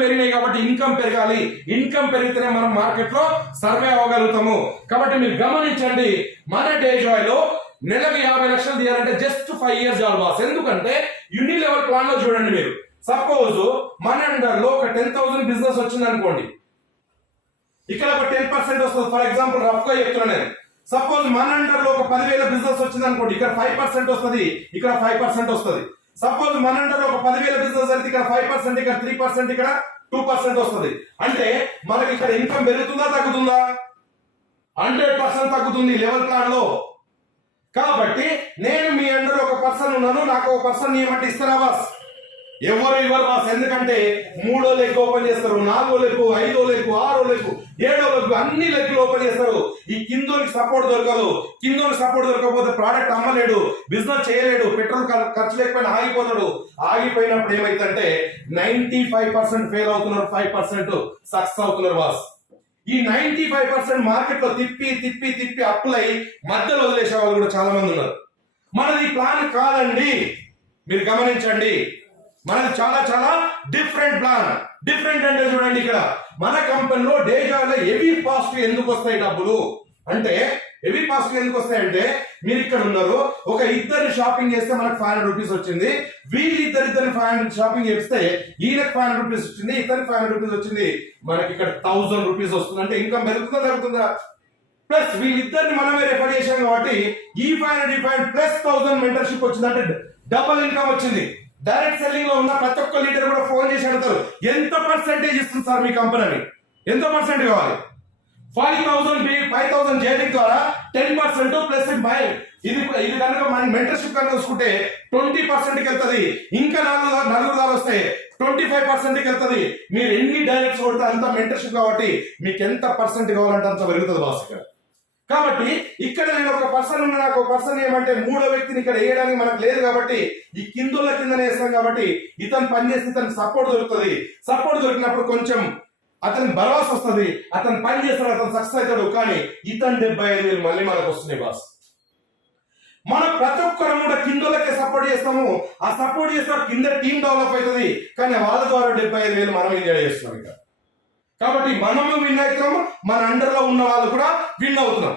పెరిగినాయి కాబట్టి ఇన్కమ్ పెరగాలి. ఇన్కమ్ పెరిగితేనే మనం మార్కెట్ లో సర్వే అవ్వగలుగుతాము. కాబట్టి మీరు గమనించండి, మన డేజాయ్ లో నెలకు 50 లక్షలు తీయాలంటే జస్ట్ 5 years చాలు బాస్. ఎందుకంటే యూనిలెవెల్ ప్లాన్ లో చూడండి, మీరు సపోజ్ మన అండర్ లో ఒక 10,000 బిజినెస్ వచ్చింది అనుకోండి, ఇక్కడ ఒక 10% వస్తుంది. ఫర్ ఎగ్జాంపుల్ రఫ్ గా చెప్తున్నాను నేను. సపోజ్ మన అండర్ లో ఒక 10,000 బిజినెస్ వచ్చింది అనుకోండి, ఇక్కడ 5% వస్తుంది, ఇక్కడ 5% వస్తుంది. సపోజ్ మన అండర్ లో ఒక 10,000 బిజినెస్ అయితే ఇక్కడ 5%, ఇక్కడ 3%, ఇక్కడ 2% వస్తుంది. అంటే మనకి ఇక్కడ ఇన్కమ్ పెరుగుతుందా తగ్గుతుందా? 100% తగ్గుతుంది లెవెల్ ప్లాన్ లో. కాబట్టి నేను మీ అండర్ ఒక పర్సన్ ఉన్నాను, నాకు ఒక పర్సన్ ఏమంటే ఇస్తారా బాస్? ఎవరు ఇవ్వరు బాస్. ఎందుకంటే 3వ లెగ్ ఓపెన్ చేస్తారు, 4వ లెగ్, 5వ లెగ్, 6వ లెగ్, 7వ లెగ్, అన్ని లెగ్లు ఓపెన్ చేస్తారు. ఈ కిందోనికి సపోర్ట్ దొరకదు. కిందోనికి సపోర్ట్ దొరకకపోతే ప్రోడక్ట్ అమ్మలేడు, బిజినెస్ చేయలేడు, పెట్రోల్ ఖర్చు లేకపోయినా ఆగిపోతాడు. ఆగిపోయినప్పుడు ఏమైందంటే 95% ఫెయిల్ అవుతున్నారు, 5% సక్సెస్ అవుతున్నారు బాస్. ఈ 95% మార్కెట్ లో తిప్పి అప్పులై మధ్యలో వదిలేసే వాళ్ళు కూడా చాలా మంది ఉన్నారు. మనది ప్లాన్ కాదండి, మీరు గమనించండి. మనది చాలా డిఫరెంట్ ప్లాన్. డిఫరెంట్ అంటే చూడండి, ఇక్కడ మన కంపెనీలో డేజాలో హెవీ పాజిటివ్ ఎందుకు వస్తాయి డబ్బులు అంటే, హెవీ పాజిటివ్ ఎందుకు వస్తాయంటే, మీరు ఇక్కడ ఉన్నారు, ఒక ఇద్దరు షాపింగ్ చేస్తే మనకు 500 రూపీస్ వచ్చింది. వీళ్ళిద్దరు 500 షాపింగ్ చేస్తే ఈయనకు 500 రూపీస్ వచ్చింది, ఇతనికి 500 రూపీస్ వచ్చింది. మనకి ఇక్కడ 1000 రూపీస్ వస్తుంది. అంటే ఇన్కమ్ పెరుగుతుందా తగ్గుతుందా? ప్లస్ వీళ్ళిద్దరిని మనమే రెఫర్ చేశాం కాబట్టి ఈ 500 ప్లస్ 1000 మెంటర్షిప్ వచ్చింది, అంటే డబుల్ ఇన్కమ్ వచ్చింది. డైరెక్ట్ సెల్లింగ్ లో ఉన్న ప్రతి ఒక్క లీడర్ కూడా ఫోన్ చేసి అడుగుతారు, ఎంత పర్సెంటేజ్ ఇస్తుంది సార్ మీ కంపెనీ? ఎంత పర్సెంట్ కావాలి? 5,000 జైలింగ్ ద్వారా 10% ప్లస్ ఇది కనుక మన మెంటర్షిప్ కనుక చూసుకుంటే 20% కి వెళ్తుంది. ఇంకా నలుగురు దాని వస్తే 25% కి వెళ్తుంది. మీరు ఎన్ని డైరెక్ట్స్ కొడితే అంత మెంటర్షిప్ కాబట్టి మీకు ఎంత పర్సెంట్ కావాలంటే అంత పెరుగుతుంది బాస్ ఇక్కడ. కాబట్టి ఇక్కడ నేను ఒక పర్సన్ ఉన్న నాకు ఒక పర్సన్ ఏమంటే మూడో వ్యక్తిని ఇక్కడ వేయడానికి మనకు లేదు కాబట్టి ఈ కిందోళ్ళ కిందనే వేస్తాం కాబట్టి ఇతను పని చేస్తే ఇతను సపోర్ట్ దొరుకుతుంది. సపోర్ట్ దొరికినప్పుడు కొంచెం అతని భరోసా వస్తుంది, అతను పని చేస్తాడు, అతను సక్సెస్ అవుతాడు. కానీ ఇతను 75,000 మళ్ళీ మనకు వస్తున్నాయి బాస్. మనం ప్రతి ఒక్కరు కూడా కిందోళ్ళకే సపోర్ట్ చేస్తాము. ఆ సపోర్ట్ చేస్తే కింద టీం డెవలప్ అవుతుంది. కానీ వాళ్ళ ద్వారా 75,000 మనం ఎంజాయ్ చేస్తున్నాం ఇక్కడ. కాబట్టి మనము విన్ అవుతున్నాము, మన అండర్ లో ఉన్న వాళ్ళు కూడా విన్ అవుతున్నాం.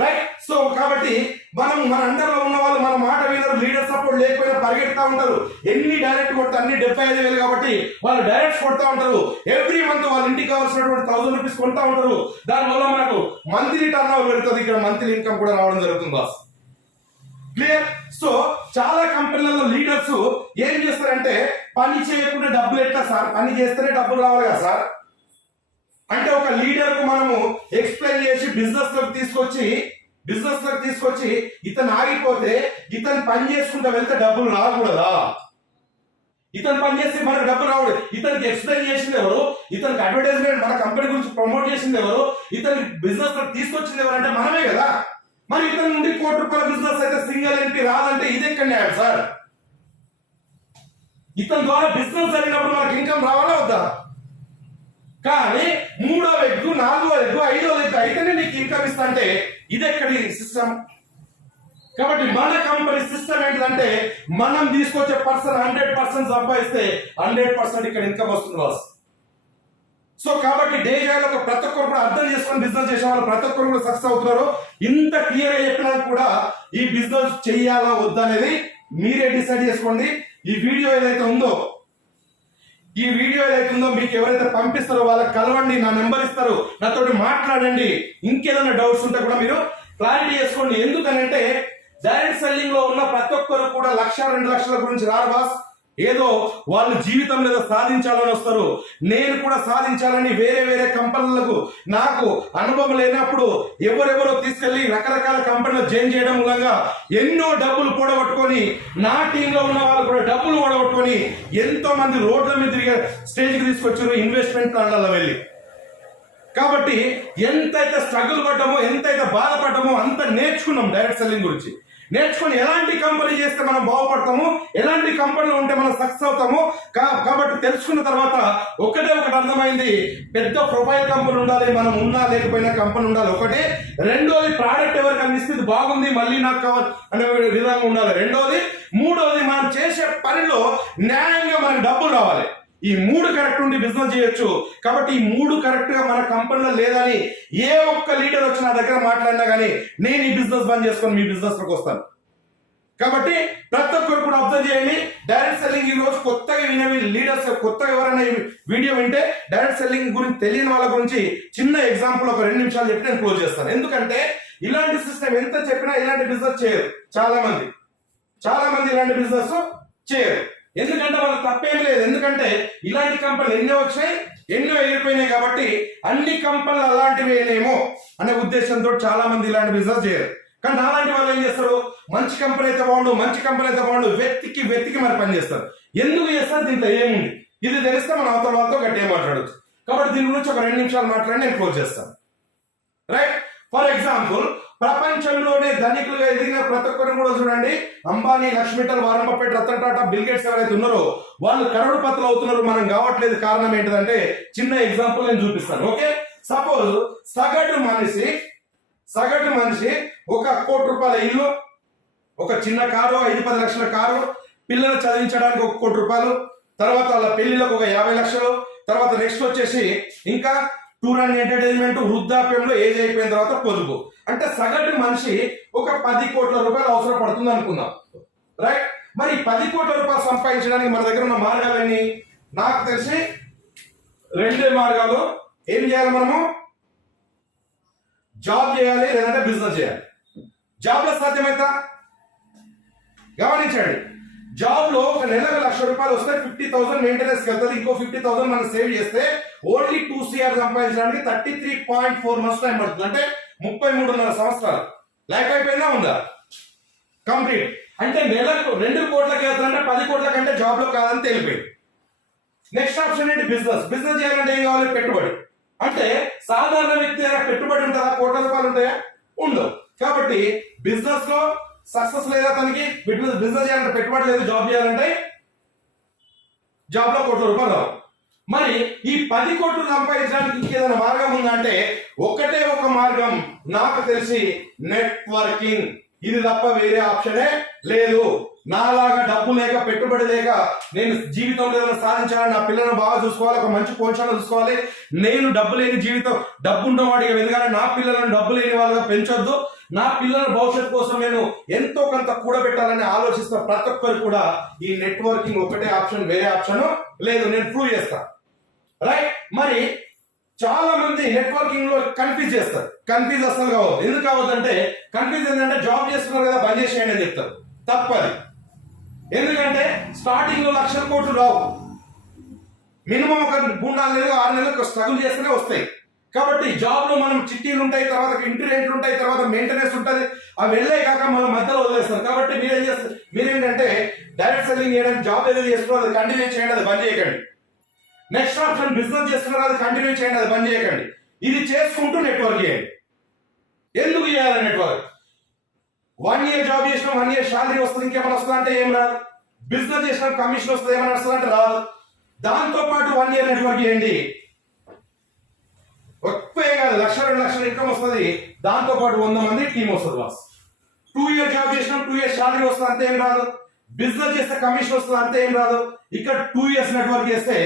రైట్. సో కాబట్టి మనం మన అండర్ లో ఉన్న వాళ్ళు మన మాట వినరు, లీడర్ సపోర్ట్ లేకపోయినా పరిగెడతా ఉంటారు. ఎన్ని డైరెక్ట్ కొడితే అన్ని 75,000 కాబట్టి వాళ్ళు డైరెక్ట్ కొడతా ఉంటారు. ఎవ్రీ మంత్ వాళ్ళ ఇంటికి కావాల్సినటువంటి 1000 రూపీస్ కొంటా ఉంటారు. దానివల్ల మనకు మంత్లీ టర్న్ ఓవర్ పెరుగుతుంది. ఇక్కడ మంత్లీ ఇన్కమ్ కూడా రావడం జరుగుతుంది బాస్. క్లియర్. సో చాలా కంపెనీలలో లీడర్స్ ఏం చేస్తారంటే పని చేయకుండా డబ్బులు ఎట్లా సార్, పని చేస్తేనే డబ్బులు రావాలి కదా సార్ అంటే ఒక లీడర్ కు మనము ఎక్స్ప్లెయిన్ చేసి బిజినెస్ లోకి తీసుకొచ్చి ఇతను ఆగిపోతే ఇతను పని చేసుకుంటూ వెళ్తే డబ్బులు రాకూడదా? ఇతను పని చేస్తే మనకు డబ్బులు రావడు. ఇతనికి ఎక్స్ప్లెయిన్ చేసింది ఎవరు? ఇతనికి అడ్వర్టైజ్మెంట్ మన కంపెనీ గురించి ప్రమోట్ చేసింది ఎవరు? ఇతని బిజినెస్ లోకి తీసుకొచ్చింది ఎవరు అంటే మనమే కదా. మరి ఇతని నుండి ₹1,00,00,000 బిజినెస్ అయితే సింగిల్ ఎంపీ రాదంటే ఇది ఎక్కడ న్యాయం సార్? ఇతని ద్వారా బిజినెస్ జరిగినప్పుడు మనకి ఇన్కమ్ రావాలా వద్దా? కానీ మూడో వ్యక్తి, నాలుగో వ్యక్తి, ఐదో వ్యక్తి అయితేనే నీకు ఇన్కమ్ ఇస్తా అంటే ఇది ఎక్కడి సిస్టమ్? కాబట్టి మన కంపెనీ సిస్టమ్ ఏంటంటే మనం తీసుకొచ్చే పర్సన్ 100% సంపాదిస్తే 100% ఇక్కడ ఇన్కమ్ వస్తుంది బాస్. సో కాబట్టి డే జాయిలో ప్రతి ఒక్కరు కూడా అర్థం చేసుకొని బిజినెస్ చేసే వాళ్ళు ప్రతి ఒక్కరు కూడా సక్సెస్ అవుతున్నారు. ఇంత క్లియర్ గా చెప్పినా కూడా ఈ బిజినెస్ చెయ్యాలా వద్దా అనేది మీరే డిసైడ్ చేసుకోండి. ఈ వీడియో ఏదైతే ఉందో మీకు ఎవరైతే పంపిస్తారో వాళ్ళకి కలవండి, నా నెంబర్ ఇస్తారు, నాతోటి మాట్లాడండి. ఇంకేదైనా డౌట్స్ ఉంటే కూడా మీరు క్లారిటీ చేసుకోండి. ఎందుకనంటే డైరెక్ట్ సెల్లింగ్ లో ఉన్న ప్రతి ఒక్కరు కూడా 1,00,000-2 లక్షల గురించి రారు బాస్. ఏదో వాళ్ళు జీవితంలో ఏదో సాధించాలని వస్తారు. నేను కూడా సాధించాలని వేరే కంపెనీలకు నాకు అనుభవం లేనప్పుడు ఎవరెవరో తీసుకెళ్లి రకరకాల కంపెనీలో జాయిన్ చేయడం మూలంగా ఎన్నో డబ్బులు కూడగొట్టుకొని నా టీంలో ఉన్న వాళ్ళు కూడా డబ్బులు కూడగొట్టుకొని ఎంతో మంది రోడ్ల మీద తిరిగే స్టేజ్కి తీసుకొచ్చారు ఇన్వెస్ట్మెంట్ ప్లాన్లలో వెళ్ళి. కాబట్టి ఎంతైతే స్ట్రగుల్ పడ్డామో, ఎంతైతే బాధపడ్డామో అంత నేర్చుకున్నాం డైరెక్ట్ సెల్లింగ్ గురించి. నేర్చుకుని ఎలాంటి కంపెనీ చేస్తే మనం బాగుపడతాము, ఎలాంటి కంపెనీలో ఉంటే మనం సక్సెస్ అవుతాము. కాబట్టి తెలుసుకున్న తర్వాత ఒకటి అర్థమైంది, పెద్ద ప్రొఫైల్ కంపెనీ ఉండాలి, మనం ఉన్నా లేకపోయినా కంపెనీ ఉండాలి ఒకటి. రెండోది ప్రోడక్ట్ ఎవరికి అందిస్తుంది బాగుంది మళ్ళీ నాకు కావాలి అనే విధంగా ఉండాలి రెండోది. మూడోది మనం చేసే పనిలో న్యాయంగా మనకు డబ్బులు రావాలి. ఈ 3 కరెక్ట్ ఉండి బిజినెస్ చేయొచ్చు. కాబట్టి ఈ 3 కరెక్ట్ గా మన కంపెనీలో లేదని ఏ ఒక్క లీడర్ వచ్చి నా దగ్గర మాట్లాడినా కానీ నేను ఈ బిజినెస్ బంద్ చేసుకొని మీ బిజినెస్ లోకి వస్తాను. కాబట్టి ప్రతి ఒక్కరు కూడా అబ్జర్వ్ చేయండి. డైరెక్ట్ సెల్లింగ్ ఈ రోజు కొత్తగా వినే లీడర్స్ కొత్తగా ఎవరైనా ఈ వీడియో వింటే డైరెక్ట్ సెల్లింగ్ గురించి తెలియని వాళ్ళ గురించి చిన్న ఎగ్జాంపుల్ ఒక 2 నిమిషాలు చెప్పి నేను క్లోజ్ చేస్తాను. ఎందుకంటే ఇలాంటి సిస్టమ్ ఎంత చెప్పినా ఇలాంటి బిజినెస్ చేయరు చాలా మంది ఇలాంటి బిజినెస్ చేయరు. ఎందుకంటే వాళ్ళకి తప్పేం లేదు. ఎందుకంటే ఇలాంటి కంపెనీలు ఎన్నో వచ్చాయి, ఎన్నో ఎగిరిపోయినాయి. కాబట్టి అన్ని కంపెనీలు అలాంటివేనేమో అనే ఉద్దేశంతో చాలా మంది ఇలాంటి బిజినెస్ చేయరు. కానీ అలాంటి వాళ్ళు ఏం చేస్తారు, మంచి కంపెనీ అయితే బాగుండు వెతికి మరి పని చేస్తారు. ఎందుకు చేస్తారు? దీంట్లో ఏముంది ఇది తెలిస్తే మన అవతల వాళ్ళతో గట్టిగా మాట్లాడచ్చు. కాబట్టి దీని గురించి ఒక 2 నిమిషాలు మాట్లాడి నేను క్లోజ్ చేస్తాను. రైట్. ఫర్ ఎగ్జాంపుల్ ప్రపంచంలోనే ధనికులుగా ఎదిగిన ప్రతి ఒక్కరిని కూడా చూడండి. Ambani, Lakshmi Mittal, Warren Buffett, Ratan Tata, Bill Gates ఎవరైతే ఉన్నారో వాళ్ళు కరోడ్పతులు అవుతున్నారు. మనం కావట్లేదు. కారణం ఏంటిదంటే చిన్న ఎగ్జాంపుల్ నేను చూపిస్తాను. ఓకే. సపోజ్ సగటు మనిషి ఒక ₹1,00,00,000 ఇల్లు, ఒక చిన్న కారు, 5-10 లక్షల కారు, పిల్లలు చదివించడానికి ₹1,00,00,000, తర్వాత వాళ్ళ పెళ్లిలకు ఒక 50 లక్షలు, తర్వాత నెక్స్ట్ వచ్చేసి ఇంకా టూర్ అండ్ ఎంటర్టైన్మెంట్, వృద్ధాప్యంలో ఏజ్ అయిపోయిన తర్వాత పొదుపు. అంటే సగటు మనిషి ఒక ₹10 కోట్ల అవసరం పడుతుంది అనుకుందాం. రైట్. మరి 10 కోట్ల రూపాయలు సంపాదించడానికి మన దగ్గర ఉన్న మార్గాలన్నీ నాకు తెలిసి 2 మార్గాలు. ఏం చేయాలి? మనము జాబ్ చేయాలి, లేదంటే బిజినెస్ చేయాలి. జాబ్ లో సాధ్యమైతా? గమనించండి. జాబ్ లో ఒక నెలకు ₹1,00,000 వస్తే 50,000 మెయింటెనెన్స్ వెళ్తుంది. ఇంకో 50,000 మనం సేవ్ చేస్తే ఓన్లీ 2 CR సంపాదించడానికి 33.4 మంత్స్ టైం పడుతుంది. అంటే 33.5 సంవత్సరాలు. లైఫ్ అయిపోయిందా ఉందా? కంప్లీట్. అంటే నెలకు 2 కోట్లకి వెళ్తారంటే 10 కోట్ల కంటే జాబ్ లో కాదని తెలిపోయింది. నెక్స్ట్ ఆప్షన్ ఏంటి? బిజినెస్. బిజినెస్ చేయాలంటే ఏం కావాలి? పెట్టుబడి. అంటే సాధారణ వ్యక్తి దగ్గర పెట్టుబడి ఉంటుందా? కోట్ల రూపాయలు ఉంటాయా? ఉండవు. కాబట్టి బిజినెస్ లో సక్సెస్ లేదా తనకి? బిజినెస్ చేయాలంటే పెట్టుబడి లేదు, జాబ్ చేయాలంటే జాబ్ లో కోట్ల రూపాయలు రావు. మరి ఈ 10 కోట్లు సంపాదించడానికి ఇంకేదైనా మార్గం ఉందంటే ఒకటే ఒక మార్గం నాకు తెలిసి నెట్వర్కింగ్. ఇది తప్ప వేరే ఆప్షనే లేదు. నాలాగా డబ్బు లేక పెట్టుబడి లేక నేను జీవితంలో ఏదైనా సాధించాలని, నా పిల్లలను బాగా చూసుకోవాలి, ఒక మంచి పోషణ చూసుకోవాలి, నేను డబ్బు లేని జీవితం, డబ్బు ఉన్నవాడిగా ఎదగాలి, నా పిల్లలను డబ్బు లేని వాళ్ళగా పెంచొద్దు, నా పిల్లల భవిష్యత్తు కోసం నేను ఎంతో కొంత కూడబెట్టాలని ఆలోచిస్తున్న ప్రతి ఒక్కరు కూడా ఈ నెట్వర్కింగ్ ఒకటే ఆప్షన్, వేరే ఆప్షన్ లేదు. నేను ప్రూవ్ చేస్తాను. రైట్. మరి చాలా మంది నెట్వర్కింగ్ లో కన్ఫ్యూజ్ చేస్తారు. కన్ఫ్యూజ్ అసలు కావద్దు. ఎందుకు కావద్దంటే కన్ఫ్యూజ్ ఏంటంటే జాబ్ చేస్తున్నారు కదా బంద్ చేసేయండి అని చెప్తారు. తప్పది. ఎందుకంటే స్టార్టింగ్ లో 1,00,000 కోట్లు రావు. మినిమం ఒక 3-4 నెలలు 6 నెలలు స్ట్రగుల్ చేస్తేనే వస్తాయి. కాబట్టి జాబ్ లో మనం చిట్టీలు ఉంటాయి, తర్వాత ఇంటి రెంట్లు ఉంటాయి, తర్వాత మెయింటెనెన్స్ ఉంటుంది. అవి వెళ్ళే కాక మనం మధ్యలో వదిలేస్తారు. కాబట్టి మీరేం చేస్తారు? మీరేంటంటే డైరెక్ట్ సెల్లింగ్ చేయడానికి జాబ్ ఏదో చేస్తున్నారో అది కంటిన్యూ చేయండి, అది బంద్ చేయకండి. నెక్స్ట్ ఆప్షన్ బిజినెస్ చేస్తున్నారు, అది కంటిన్యూ చేయండి, అది బంద్ చేయకండి. ఇది చేసుకుంటూ నెట్వర్క్ చేయండి. ఎందుకు చేయాలి నెట్వర్క్? 1 ఇయర్ జాబ్ చేసిన 1 ఇయర్ శాలరీ వస్తుంది, ఇంకేమైనా వస్తుంది అంటే ఏం రాదు. బిజినెస్ చేసిన కమిషన్ వస్తుంది, ఏమైనా వస్తుంది అంటే రాదు. దాంతో పాటు 1 ఇయర్ నెట్వర్క్ చేయండి. ఎక్కువే కాదు, 1,00,000-2 లక్షల ఇన్కమ్ వస్తుంది, దాంతో పాటు 100 మంది టీం వస్తుంది బాస్. 2 ఇయర్ జాబ్ చేసిన 2 ఇయర్స్ శాలరీ వస్తుంది, అంతే ఏం రాదు. బిజినెస్ చేస్తే కమిషన్ వస్తుంది, అంతే ఏం రాదు. ఇక్కడ 2 ఇయర్స్ నెట్వర్క్ చేస్తే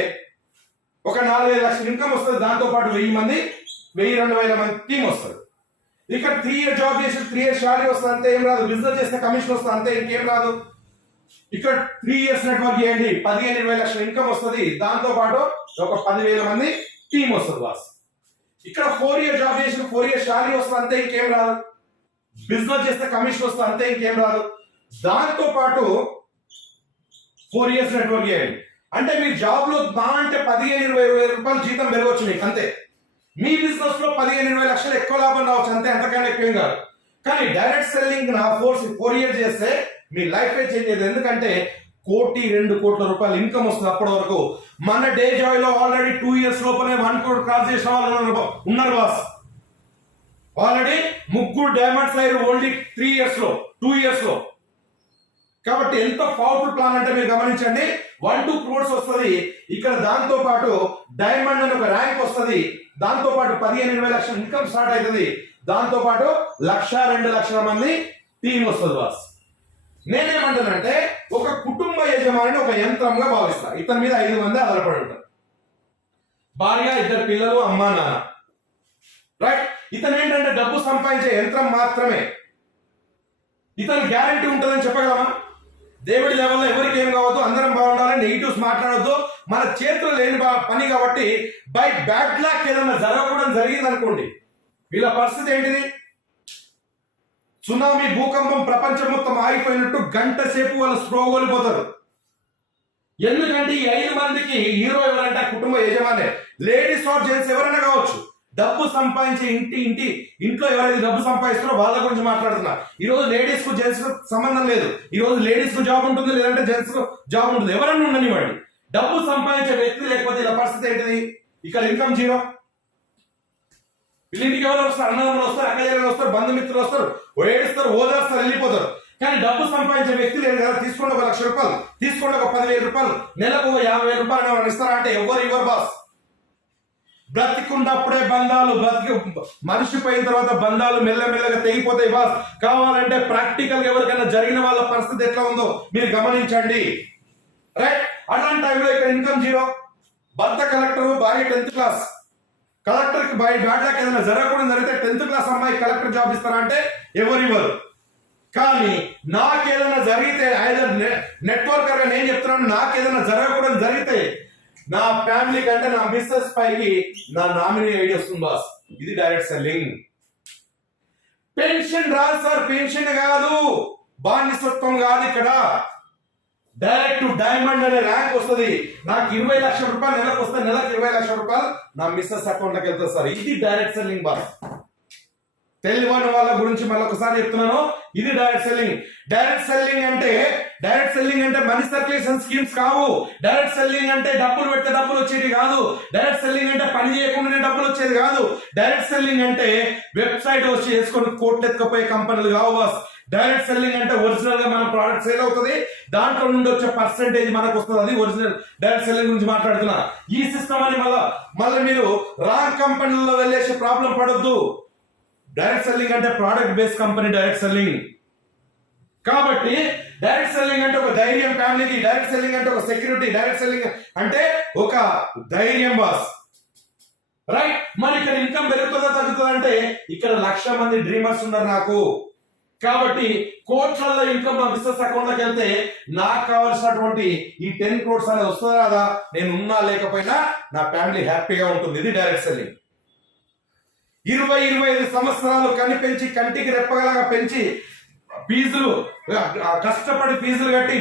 ఒక 4-5 లక్షల ఇన్కమ్ వస్తుంది, దాంతో పాటు 1000 మంది 1,000-2,000 మంది టీం వస్తుంది. ఇక్కడ 3 ఇయర్ జాబ్ చేసి 3 ఇయర్స్ శాలరీ వస్తుంది, అంతే ఏం రాదు. బిజినెస్ చేస్తే కమిషన్ వస్తుంది, అంతే ఇంకేం రాదు. ఇక్కడ 3 ఇయర్స్ నెట్వర్క్ చేయండి, 15-20 లక్షల ఇన్కమ్ వస్తుంది, దాంతో పాటు ఒక 10,000 మంది టీం వస్తుంది బాస్. ఇక్కడ 4 ఇయర్ జాబ్ చేసిన 4 ఇయర్స్ శాలరీ వస్తుంది, అంతే ఇంకేం రాదు. బిజినెస్ చేస్తే కమిషన్ వస్తుంది, అంతే ఇంకేం రాదు. దాంతో పాటు 4 ఇయర్స్ నెట్వర్క్ చేయండి. అంటే మీ జాబ్ లో అంటే 15-20 రూపాయలు జీతం పెరగవచ్చు మీకు, అంతే. మీ బిజినెస్ లో 15-20 లక్షలు ఎక్కువ లాభం రావచ్చు, అంతే, అంతకన్నా ఎక్కువ కాదు. కానీ డైరెక్ట్ సెల్లింగ్ నా 4 ఇయర్స్ చేస్తే మీ లైఫ్ చేంజ్ అయ్యేది. ఎందుకంటే 1-2 కోట్ల రూపాయలు ఇన్కమ్ వస్తుంది. అప్పటి వరకు మన డే జాయ్ లో ఆల్రెడీ 2 ఇయర్స్ లోపలే 1 crore క్రాస్ చేసిన వాళ్ళు ఉన్నారు బాస్. ఆల్రెడీ 3 డైమండ్స్ అయ్యారు ఓన్లీ 3 ఇయర్స్ లో, 2 ఇయర్స్ లో. కాబట్టి ఎంత పవర్ఫుల్ ప్లాన్ అంటే మీరు గమనించండి. 1-2 crores వస్తుంది ఇక్కడ. దాంతో పాటు డైమండ్ అని ఒక ర్యాంక్ వస్తుంది, దాంతో పాటు 15-20 లక్షల ఇన్కమ్ స్టార్ట్ అవుతుంది, దాంతో పాటు 1-2 లక్షల మంది టీం వస్తుంది బాస్. నేనేమంటానంటే ఒక కుటుంబ యజమానిని ఒక యంత్రంగా భావిస్తా. ఇతని మీద 5 మంది ఆధారపడి ఉంటారు. భార్య, 2 పిల్లలు, అమ్మా, నాన్న. రైట్. ఇతను ఏంటంటే డబ్బు సంపాదించే యంత్రం మాత్రమే. ఇతను గ్యారంటీ ఉంటుందని చెప్పగలమా? దేవుడి లెవెల్లో ఎవరికి ఏం కావద్దు, అందరం బాగుండాలి, నెగిటివ్స్ మాట్లాడొద్దు, మన చేతులు లేని పని. కాబట్టి బై బ్యాడ్ లక్ ఏదైనా జరగకూడదు జరిగింది అనుకోండి, వీళ్ళ పరిస్థితి ఏంటిది? సునామీ, భూకంపం, ప్రపంచం మొత్తం ఆగిపోయినట్టు గంట సేపు వాళ్ళు స్ప్రో కోల్పోతారు. ఎందుకంటే ఈ 5 మందికి హీరో ఎవరంటే కుటుంబ యజమానే. లేడీస్ ఆర్ జెంట్స్ ఎవరైనా కావచ్చు. డబ్బు సంపాదించే ఇంట్లో ఎవరైతే డబ్బు సంపాదిస్తారో వాళ్ళ గురించి మాట్లాడుతున్నా. ఈ రోజు లేడీస్ కు జెంట్స్ కు సంబంధం లేదు. ఈ రోజు లేడీస్ కు జాబ్ ఉంటుంది, లేదంటే జెంట్స్ కు జాబ్ ఉంటుంది, ఎవరన్నా ఉండనివ్వండి. డబ్బు సంపాదించే వ్యక్తి లేకపోతే ఇలా పరిస్థితి ఏంటిది? ఇక్కడ ఇన్కమ్ జీరో. వీళ్ళింటికి ఎవరు వస్తారు? అన్నదమ్ములు వస్తారు, అక్కజల్లు వస్తారు, బంధుమిత్రులు వస్తారు, ఏడుస్తారు, ఓదార్స్తారు, వెళ్ళిపోతారు. కానీ డబ్బు సంపాదించే వ్యక్తి లేదు కదా. తీసుకోండి 1 లక్ష రూపాయలు, తీసుకోండి ఒక 10,000 రూపాయలు, నెలకు 50,000 రూపాయలు ఇస్తారా అంటే ఎవరు బాస్. బ్రతికున్నప్పుడే బంధాలు, మనిషిపోయిన తర్వాత బంధాలు మెల్లమెల్లగా తెగిపోతాయి బాస్. కావాలంటే ప్రాక్టికల్ ఎవరికైనా జరిగిన వాళ్ళ పరిస్థితి ఎట్లా ఉందో మీరు గమనించండి. రైట్. అలాంటి టైంలో ఇక్కడ ఇన్కమ్ జీరో. భర్త కలెక్టర్, భార్య 10th క్లాస్. కలెక్టర్ కి బ్యాడ్ లక్ ఏదైనా జరగకూడదు జరిగితే 10th క్లాస్ అమ్మాయి కలెక్టర్ జాబ్ ఇస్తారా అంటే ఎవరు. కానీ నాకేదైనా జరిగితే నెట్వర్కర్ గా నేను చెప్తున్నాను, నాకేదైనా జరగకూడదు జరిగితే నా ఫ్యామిలీ కంటే నా బిజినెస్ పైకి నా నామినీ ఐడి వస్తుంది బాస్. ఇది డైరెక్ట్ సెల్లింగ్. పెన్షన్ రాదు సార్, పెన్షన్ కాదు, బానిసత్వం కాదు. ఇక్కడ డైరెక్ట్ డైమండ్ అనే ర్యాంక్ వస్తుంది. నాకు 20 లక్షల రూపాయలు నెలకు వస్తే నెలకు 20 లక్షల రూపాయలు నా మిస్సెస్ అకౌంట్ లోకి వెళ్తుంది సార్. ఇది డైరెక్ట్ సెల్లింగ్ బాస్. తెలియని వాళ్ళ గురించి మళ్ళీ ఒకసారి చెప్తున్నాను. ఇది డైరెక్ట్ సెల్లింగ్. డైరెక్ట్ సెల్లింగ్ అంటే మనీ సర్క్యులేషన్ స్కీమ్స్ కావు. డైరెక్ట్ సెల్లింగ్ అంటే డబ్బులు పెడితే డబ్బులు వచ్చేది కాదు. డైరెక్ట్ సెల్లింగ్ అంటే పని చేయకుండానే డబ్బులు వచ్చేది కాదు. డైరెక్ట్ సెల్లింగ్ అంటే వెబ్సైట్ వచ్చి వేసుకొని కోట్లు ఎత్తుకపోయే కంపెనీలు కావు బాస్. డైరెక్ట్ సెల్లింగ్ అంటే ఒరిజినల్ గా మన ప్రోడక్ట్ సేల్ అవుతుంది, దాంట్లో నుండి వచ్చే పర్సెంటేజ్ మనకు వస్తుంది. అది ఒరిజినల్ డైరెక్ట్ సెల్లింగ్ గురించి మాట్లాడుతున్నా. ఈ సిస్టమ్ అని మళ్ళీ మీరు రాంగ్ కంపెనీలో వెళ్ళేసి ప్రాబ్లం పడొద్దు. డైరెక్ట్ సెల్లింగ్ అంటే product based company direct selling. కాబట్టి డైరెక్ట్ సెల్లింగ్ అంటే ఒక ధైర్యం ఫ్యామిలీకి. డైరెక్ట్ సెల్లింగ్ అంటే ఒక సెక్యూరిటీ. డైరెక్ట్ సెల్లింగ్ అంటే ఒక ధైర్యం బాస్, రైట్? మరి ఇక్కడ ఇన్కమ్ పెరుగుతుందా తగ్గుతుందా అంటే ఇక్కడ 1,00,000 మంది డ్రీమర్స్ ఉన్నారు నాకు. కాబట్టి కోట్లలో ఇన్కమ్ నా బిజినెస్ అకౌంట్ లోకి వెళ్తే నాకు కావాల్సినటువంటి ఈ 10 crores అనేది వస్తుందా కదా, నేను ఉన్నా లేకపోయినా నా ఫ్యామిలీ హ్యాపీగా ఉంటుంది. ఇది డైరెక్ట్ సెల్లింగ్. 20-25 సంవత్సరాలు కనిపెంచి కంటికి రెప్పగలగా పెంచి ఫీజులు కష్టపడి ఫీజులు కట్టి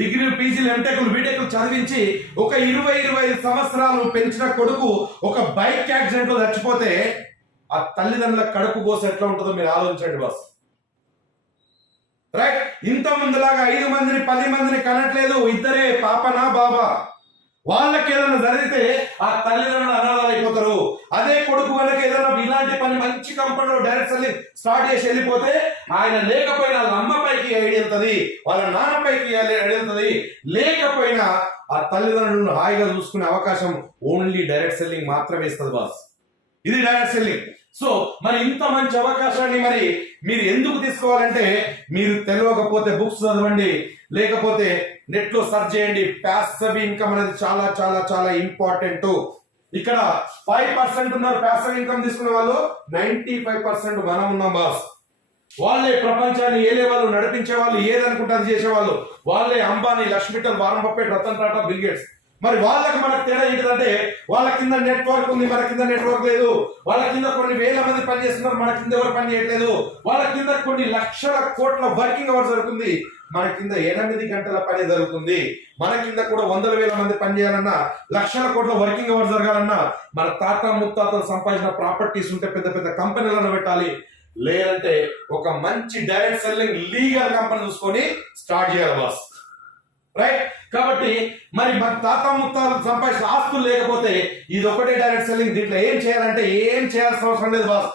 డిగ్రీలు పీజీలు ఎంటెక్లు బీటెక్లు చదివించి ఒక 20-25 సంవత్సరాలు పెంచిన కొడుకు ఒక బైక్ యాక్సిడెంట్ లో చచ్చిపోతే ఆ తల్లిదండ్రుల కడుపు కోస ఎట్లా ఉంటుందో మీరు ఆలోచించండి బాస్, రైట్? ఇంత ముందులాగా 5 మందిని 10 మందిని కనట్లేదు, ఇద్దరే పాపనా బాబా. వాళ్ళకి ఏదైనా జరిగితే ఆ తల్లిదండ్రులు అనాథాలు అయిపోతారు. అదే కొడుకు వాళ్ళకి ఏదైనా ఇలాంటి పని మంచి కంపెనీలో డైరెక్ట్ సెల్లింగ్ స్టార్ట్ చేసి వెళ్ళిపోతే ఆయన లేకపోయినా వాళ్ళ అమ్మపైకి ఐడియా వెళ్తుంది, వాళ్ళ నాన్నపైకి ఐడియా వెళ్తుంది. లేకపోయినా ఆ తల్లిదండ్రులను హాయిగా చూసుకునే అవకాశం ఓన్లీ డైరెక్ట్ సెల్లింగ్ మాత్రమే ఇస్తుంది బాస్. ఇది డైరెక్ట్ సెల్లింగ్. సో మరి ఇంత మంచి అవకాశాన్ని మరి మీరు ఎందుకు తీసుకోవాలంటే, మీరు తెలియకపోతే బుక్స్ చదవండి, లేకపోతే నెట్ లో సెర్చ్ చేయండి. ప్యాసివ్ ఇన్కమ్ అనేది చాలా చాలా చాలా ఇంపార్టెంట్. ఇక్కడ 5% ఉన్నారు ప్యాసివ్ ఇన్కమ్ తీసుకునే వాళ్ళు, 95% మనం ఉన్నాం బాస్. వాళ్ళే ప్రపంచాన్ని ఏలే వాళ్ళు, నడిపించే వాళ్ళు, ఏదనుకుంటే అది చేసేవాళ్ళు వాళ్ళే. Ambani, Lakshmi Mittal, Warren Buffett, Ratan Tata, Bill Gates. మరి వాళ్ళకి మనకు తేడా ఏంటంటే వాళ్ళ కింద నెట్వర్క్ ఉంది, మన కింద నెట్వర్క్ లేదు. వాళ్ళ కింద కొన్ని వేల మంది పని చేస్తున్నారు, మన కింద ఎవరు పని చేయట్లేదు. వాళ్ళ కింద కొన్ని లక్షల కోట్ల వర్కింగ్ అవర్స్ జరుగుతుంది, మన కింద 8 గంటల పని జరుగుతుంది. మన కింద కూడా 100,000 మంది పని చేయాలన్నా, లక్షల కోట్ల వర్కింగ్ అవర్స్ జరగాలన్నా మన తాత ముత్తాతలు సంపాదించిన ప్రాపర్టీస్ ఉంటే పెద్ద పెద్ద కంపెనీలను పెట్టాలి. లేదంటే ఒక మంచి డైరెక్ట్ సెల్లింగ్ లీగల్ కంపెనీ చూసుకొని స్టార్ట్ చేయాలి బాస్, రైట్? కాబట్టి మరి మన తాత ముత్తాలు సంపాదించిన ఆస్తులు లేకపోతే ఇది ఒకటే డైరెక్ట్ సెల్లింగ్. దీంట్లో ఏం చేయాలంటే ఏం చేయాల్సిన అవసరం లేదు బాస్.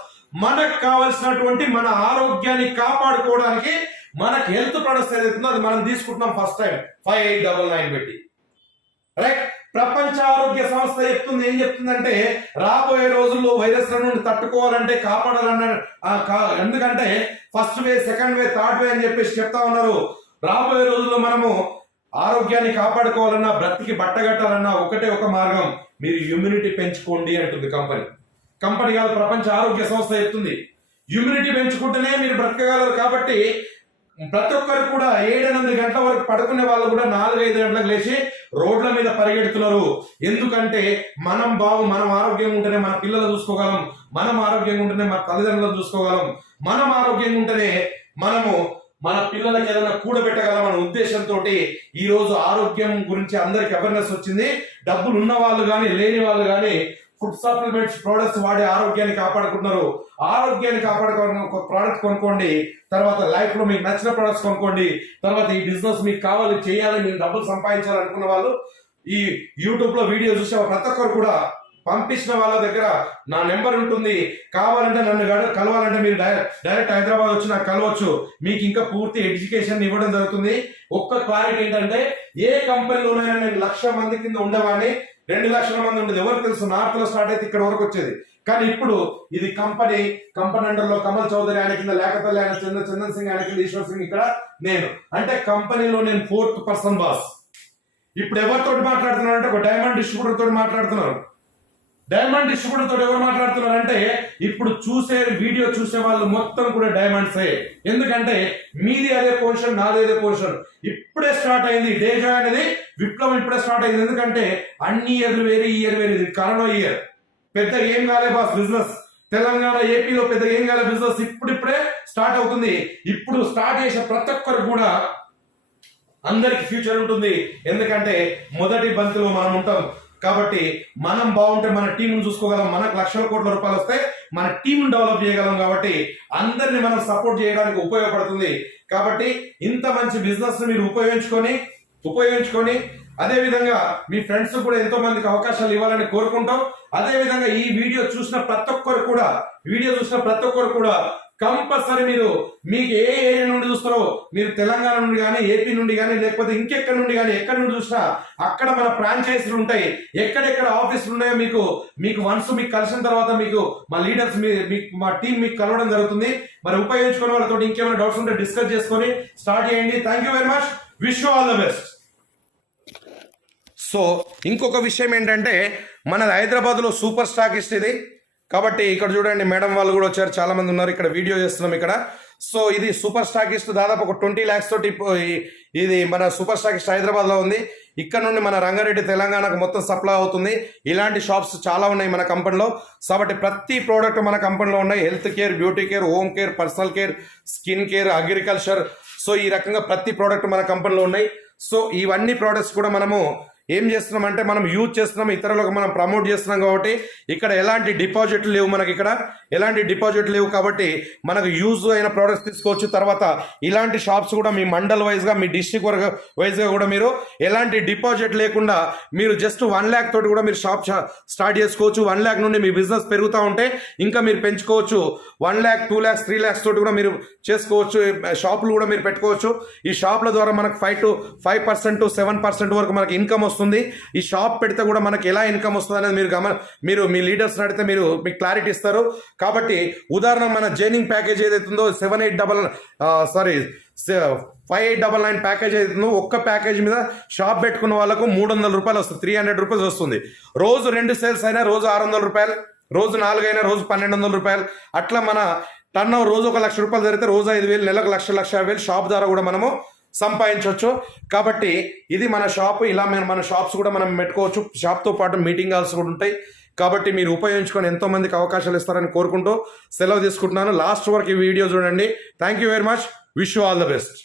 మనకు కావాల్సినటువంటి మన ఆరోగ్యాన్ని కాపాడుకోవడానికి మనకు హెల్త్ ప్రొడక్ట్స్ ఏదైతుందో అది మనం తీసుకుంటున్నాం ఫస్ట్ టైం 5899 పెట్టి, రైట్? ప్రపంచ ఆరోగ్య సంస్థ చెప్తుంది, ఏం చెప్తుందంటే రాబోయే రోజుల్లో వైరస్ల నుండి తట్టుకోవాలంటే కాపాడాలన్న, ఎందుకంటే first way, second way, third వే అని చెప్పేసి చెప్తా ఉన్నారు. రాబోయే రోజుల్లో మనము ఆరోగ్యాన్ని కాపాడుకోవాలన్నా, బ్రతికి బట్టగట్టాలన్నా ఒకటే ఒక మార్గం, మీరు ఇమ్యూనిటీ పెంచుకోండి అంటుంది కంపెనీ కాదు, ప్రపంచ ఆరోగ్య సంస్థ చెప్తుంది. ఇమ్యూనిటీ పెంచుకుంటేనే మీరు బ్రతకగలరు. కాబట్టి ప్రతి ఒక్కరు కూడా 7-8 గంటల వరకు పడుకునే వాళ్ళు కూడా 4-5 గంటలకు లేచి రోడ్ల మీద పరిగెడుతున్నారు. ఎందుకంటే మనం ఆరోగ్యంగా ఉంటేనే మన పిల్లలు చూసుకోగలం, మనం ఆరోగ్యంగా ఉంటేనే మన తల్లిదండ్రులను చూసుకోగలం, మనం ఆరోగ్యంగా ఉంటేనే మనము మన పిల్లలకి ఏదైనా కూడబెట్టగలం అనే ఉద్దేశంతో ఈ రోజు ఆరోగ్యం గురించి అందరికి అవేర్నెస్ వచ్చింది. డబ్బులు ఉన్న వాళ్ళు కానీ లేని వాళ్ళు కానీ ఫుడ్ సప్లిమెంట్స్ ప్రొడక్ట్స్ వాడి ఆరోగ్యాన్ని కాపాడుకుంటున్నారు. ఆరోగ్యాన్ని కాపాడుకోవడానికి ఒక ప్రోడక్ట్ కొనుక్కోండి, తర్వాత లైఫ్ లో మీకు నచ్చిన ప్రొడక్ట్స్ కొనుక్కోండి. తర్వాత ఈ బిజినెస్ మీకు కావాలి, చేయాలి, మీరు డబ్బులు సంపాదించాలనుకున్న వాళ్ళు ఈ యూట్యూబ్ లో వీడియో చూసే ప్రతి ఒక్కరు కూడా పంపించిన వాళ్ళ దగ్గర నా నెంబర్ ఉంటుంది. కావాలంటే నన్ను కలవాలంటే మీరు డైరెక్ట్ హైదరాబాద్ వచ్చి నాకు కలవచ్చు. మీకు ఇంకా పూర్తి ఎడ్యుకేషన్ ఇవ్వడం జరుగుతుంది. ఒక్క క్లారిటీ ఏంటంటే, ఏ కంపెనీలోనైనా నేను 1,00,000 మంది కింద ఉండేవాడిని, 2,00,000 మంది ఉండేది. ఎవరికి తెలుసు, నార్త్ లో స్టార్ట్ అయితే ఇక్కడ వరకు వచ్చేది. కానీ ఇప్పుడు ఇది కంపెనీ అండర్ లో కమల్ చౌదరి ఆయన కింద, లేకపోతే ఆయన చందన్ సింగ్ ఆయన కింద, ఈశ్వర్ సింగ్ ఇక్కడ నేను. అంటే కంపెనీలో నేను 4th పర్సన్ బాస్. ఇప్పుడు ఎవరితో మాట్లాడుతున్నారు అంటే ఒక డైమండ్ డిస్ట్రిబ్యూటర్ తోటి మాట్లాడుతున్నారు. డైమండ్ డిస్ట్రిబ్యూటర్ తోటి ఎవరు మాట్లాడుతున్నారు అంటే ఇప్పుడు వీడియో చూసే వాళ్ళు మొత్తం కూడా డైమండ్సే. ఎందుకంటే మీది అదే పొజిషన్, నాది అదే పొజిషన్. ఇప్పుడే స్టార్ట్ అయింది డేజా అనేది విప్లవం, ఇప్పుడే స్టార్ట్ అయింది. ఎందుకంటే అన్ని ఇయర్లు వేరే, ఈ ఇయర్ వేరే. ఇది కరోనా ఇయర్, పెద్ద ఏం కాలే బాస్ బిజినెస్. తెలంగాణ, ఏపీలో పెద్ద ఏం కాలే బిజినెస్. ఇప్పుడిప్పుడే స్టార్ట్ అవుతుంది. ఇప్పుడు స్టార్ట్ చేసే ప్రతి ఒక్కరు కూడా అందరికి ఫ్యూచర్ ఉంటుంది. ఎందుకంటే మొదటి బంతిలో మనం ఉంటాం. కాబట్టి మనం బాగుంటే మన టీంను చూసుకోగలం, మనకు లక్షల కోట్ల రూపాయలు వస్తే మన టీం డెవలప్ చేయగలం. కాబట్టి అందరిని మనం సపోర్ట్ చేయడానికి ఉపయోగపడుతుంది. కాబట్టి ఇంత మంచి బిజినెస్ మీరు ఉపయోగించుకొని అదే విధంగా మీ ఫ్రెండ్స్ కూడా ఎంతో మందికి అవకాశాలు ఇవ్వాలని కోరుకుంటాం. అదే విధంగా ఈ వీడియో చూసిన ప్రతి ఒక్కరు కూడా కంపల్సరీ మీకు ఏ ఏరియా నుండి చూస్తారో, మీరు తెలంగాణ నుండి కానీ, ఏపీ నుండి కానీ, లేకపోతే ఇంకెక్కడి నుండి కానీ, ఎక్కడి నుండి చూసినా అక్కడ మన ఫ్రాంచైజీలు ఉంటాయి. ఎక్కడెక్కడ ఆఫీసులు ఉన్నాయో మీకు వన్స్ మీకు కలిసిన తర్వాత మీకు మా లీడర్స్ మా టీం మీకు కలవడం జరుగుతుంది. మరి ఉపయోగించుకునే వాళ్ళతో ఇంకేమైనా డౌట్స్ ఉంటే డిస్కస్ చేసుకొని స్టార్ట్ చేయండి. Thank you very much. Wish you all the best. So ఇంకొక విషయం ఏంటంటే, మనది హైదరాబాద్లో సూపర్ స్టాకిస్ట్ ఇది. కాబట్టి ఇక్కడ చూడండి, మేడం వాళ్ళు కూడా వచ్చారు, చాలా మంది ఉన్నారు. ఇక్కడ వీడియో చేస్తున్నాం ఇక్కడ. సో ఇది సూపర్ స్టాకిస్ట్, దాదాపు ఒక 20 lakhs తోటి ఇది మన సూపర్ స్టాకిస్ట్ హైదరాబాద్లో ఉంది. ఇక్కడ నుండి మన రంగారెడ్డి తెలంగాణకు మొత్తం సప్లై అవుతుంది. ఇలాంటి షాప్స్ చాలా ఉన్నాయి మన కంపెనీలో. కాబట్టి ప్రతి ప్రోడక్ట్ మన కంపెనీలో ఉన్నాయి. Health care, beauty care, home care, personal care, skin care, agriculture. So ఈ రకంగా ప్రతి ప్రోడక్ట్ మన కంపెనీలో ఉన్నాయి. సో ఇవన్నీ ప్రోడక్ట్స్ కూడా మనము ఏం చేస్తున్నాం అంటే మనం యూజ్ చేస్తున్నాం, ఇతరులకు మనం ప్రమోట్ చేస్తున్నాం. కాబట్టి ఇక్కడ ఎలాంటి డిపాజిట్లు లేవు, మనకి ఇక్కడ ఎలాంటి డిపాజిట్లు లేవు. కాబట్టి మనకు యూజ్ అయిన ప్రోడక్ట్స్ తీసుకోవచ్చు. తర్వాత ఇలాంటి షాప్స్ కూడా మీ మండల్ వైజ్గా, మీ డిస్ట్రిక్ట్ వైజ్గా కూడా మీరు ఎలాంటి డిపాజిట్ లేకుండా మీరు జస్ట్ 1 lakh తోటి కూడా మీరు షాప్ స్టార్ట్ చేసుకోవచ్చు. 1 lakh నుండి మీ బిజినెస్ పెరుగుతూ ఉంటే ఇంకా మీరు పెంచుకోవచ్చు. 1 lakh, 2 lakhs, 3 lakhs తోటి కూడా మీరు చేసుకోవచ్చు. షాపులు కూడా మీరు పెట్టుకోవచ్చు. ఈ షాపుల ద్వారా మనకు 5% to 7% వరకు మనకి ఇన్కమ్ వస్తుంది. ఈ షాప్ పెడితే కూడా మనకి ఎలా ఇన్కమ్ వస్తుంది అనేది మీరు మీ లీడర్స్ అడిగితే మీకు క్లారిటీ ఇస్తారు. కాబట్టి ఉదాహరణ మన జైనింగ్ ప్యాకేజ్ ఏదైతుందో 5899 ప్యాకేజ్ అవుతుందో, ఒక్క ప్యాకేజ్ మీద షాప్ పెట్టుకున్న వాళ్ళకు 300 రూపాయలు వస్తుంది, 300 రూపీస్ వస్తుంది. రోజు 2 సేల్స్ అయినా రోజు 600 రూపాయలు, రోజు 4 అయినా రోజు 1200 రూపాయలు. అట్లా మన టర్న్ ఓవర్ రోజు 1 లక్ష రూపాయలు జరిగితే రోజు 5,000, నెలకు 1,50,000 షాప్ ద్వారా కూడా మనము సంపాదించవచ్చు. కాబట్టి ఇది మన షాప్. ఇలా మన షాప్స్ కూడా మనం పెట్టుకోవచ్చు. షాప్తో పాటు మీటింగ్ హాల్స్ కూడా ఉంటాయి. కాబట్టి మీరు ఉపయోగించుకొని ఎంతో మందికి అవకాశాలు ఇస్తారని కోరుకుంటూ సెలవు తీసుకుంటున్నాను. లాస్ట్ వరకు ఈ వీడియో చూడండి. Thank you very much. Wish you all the best.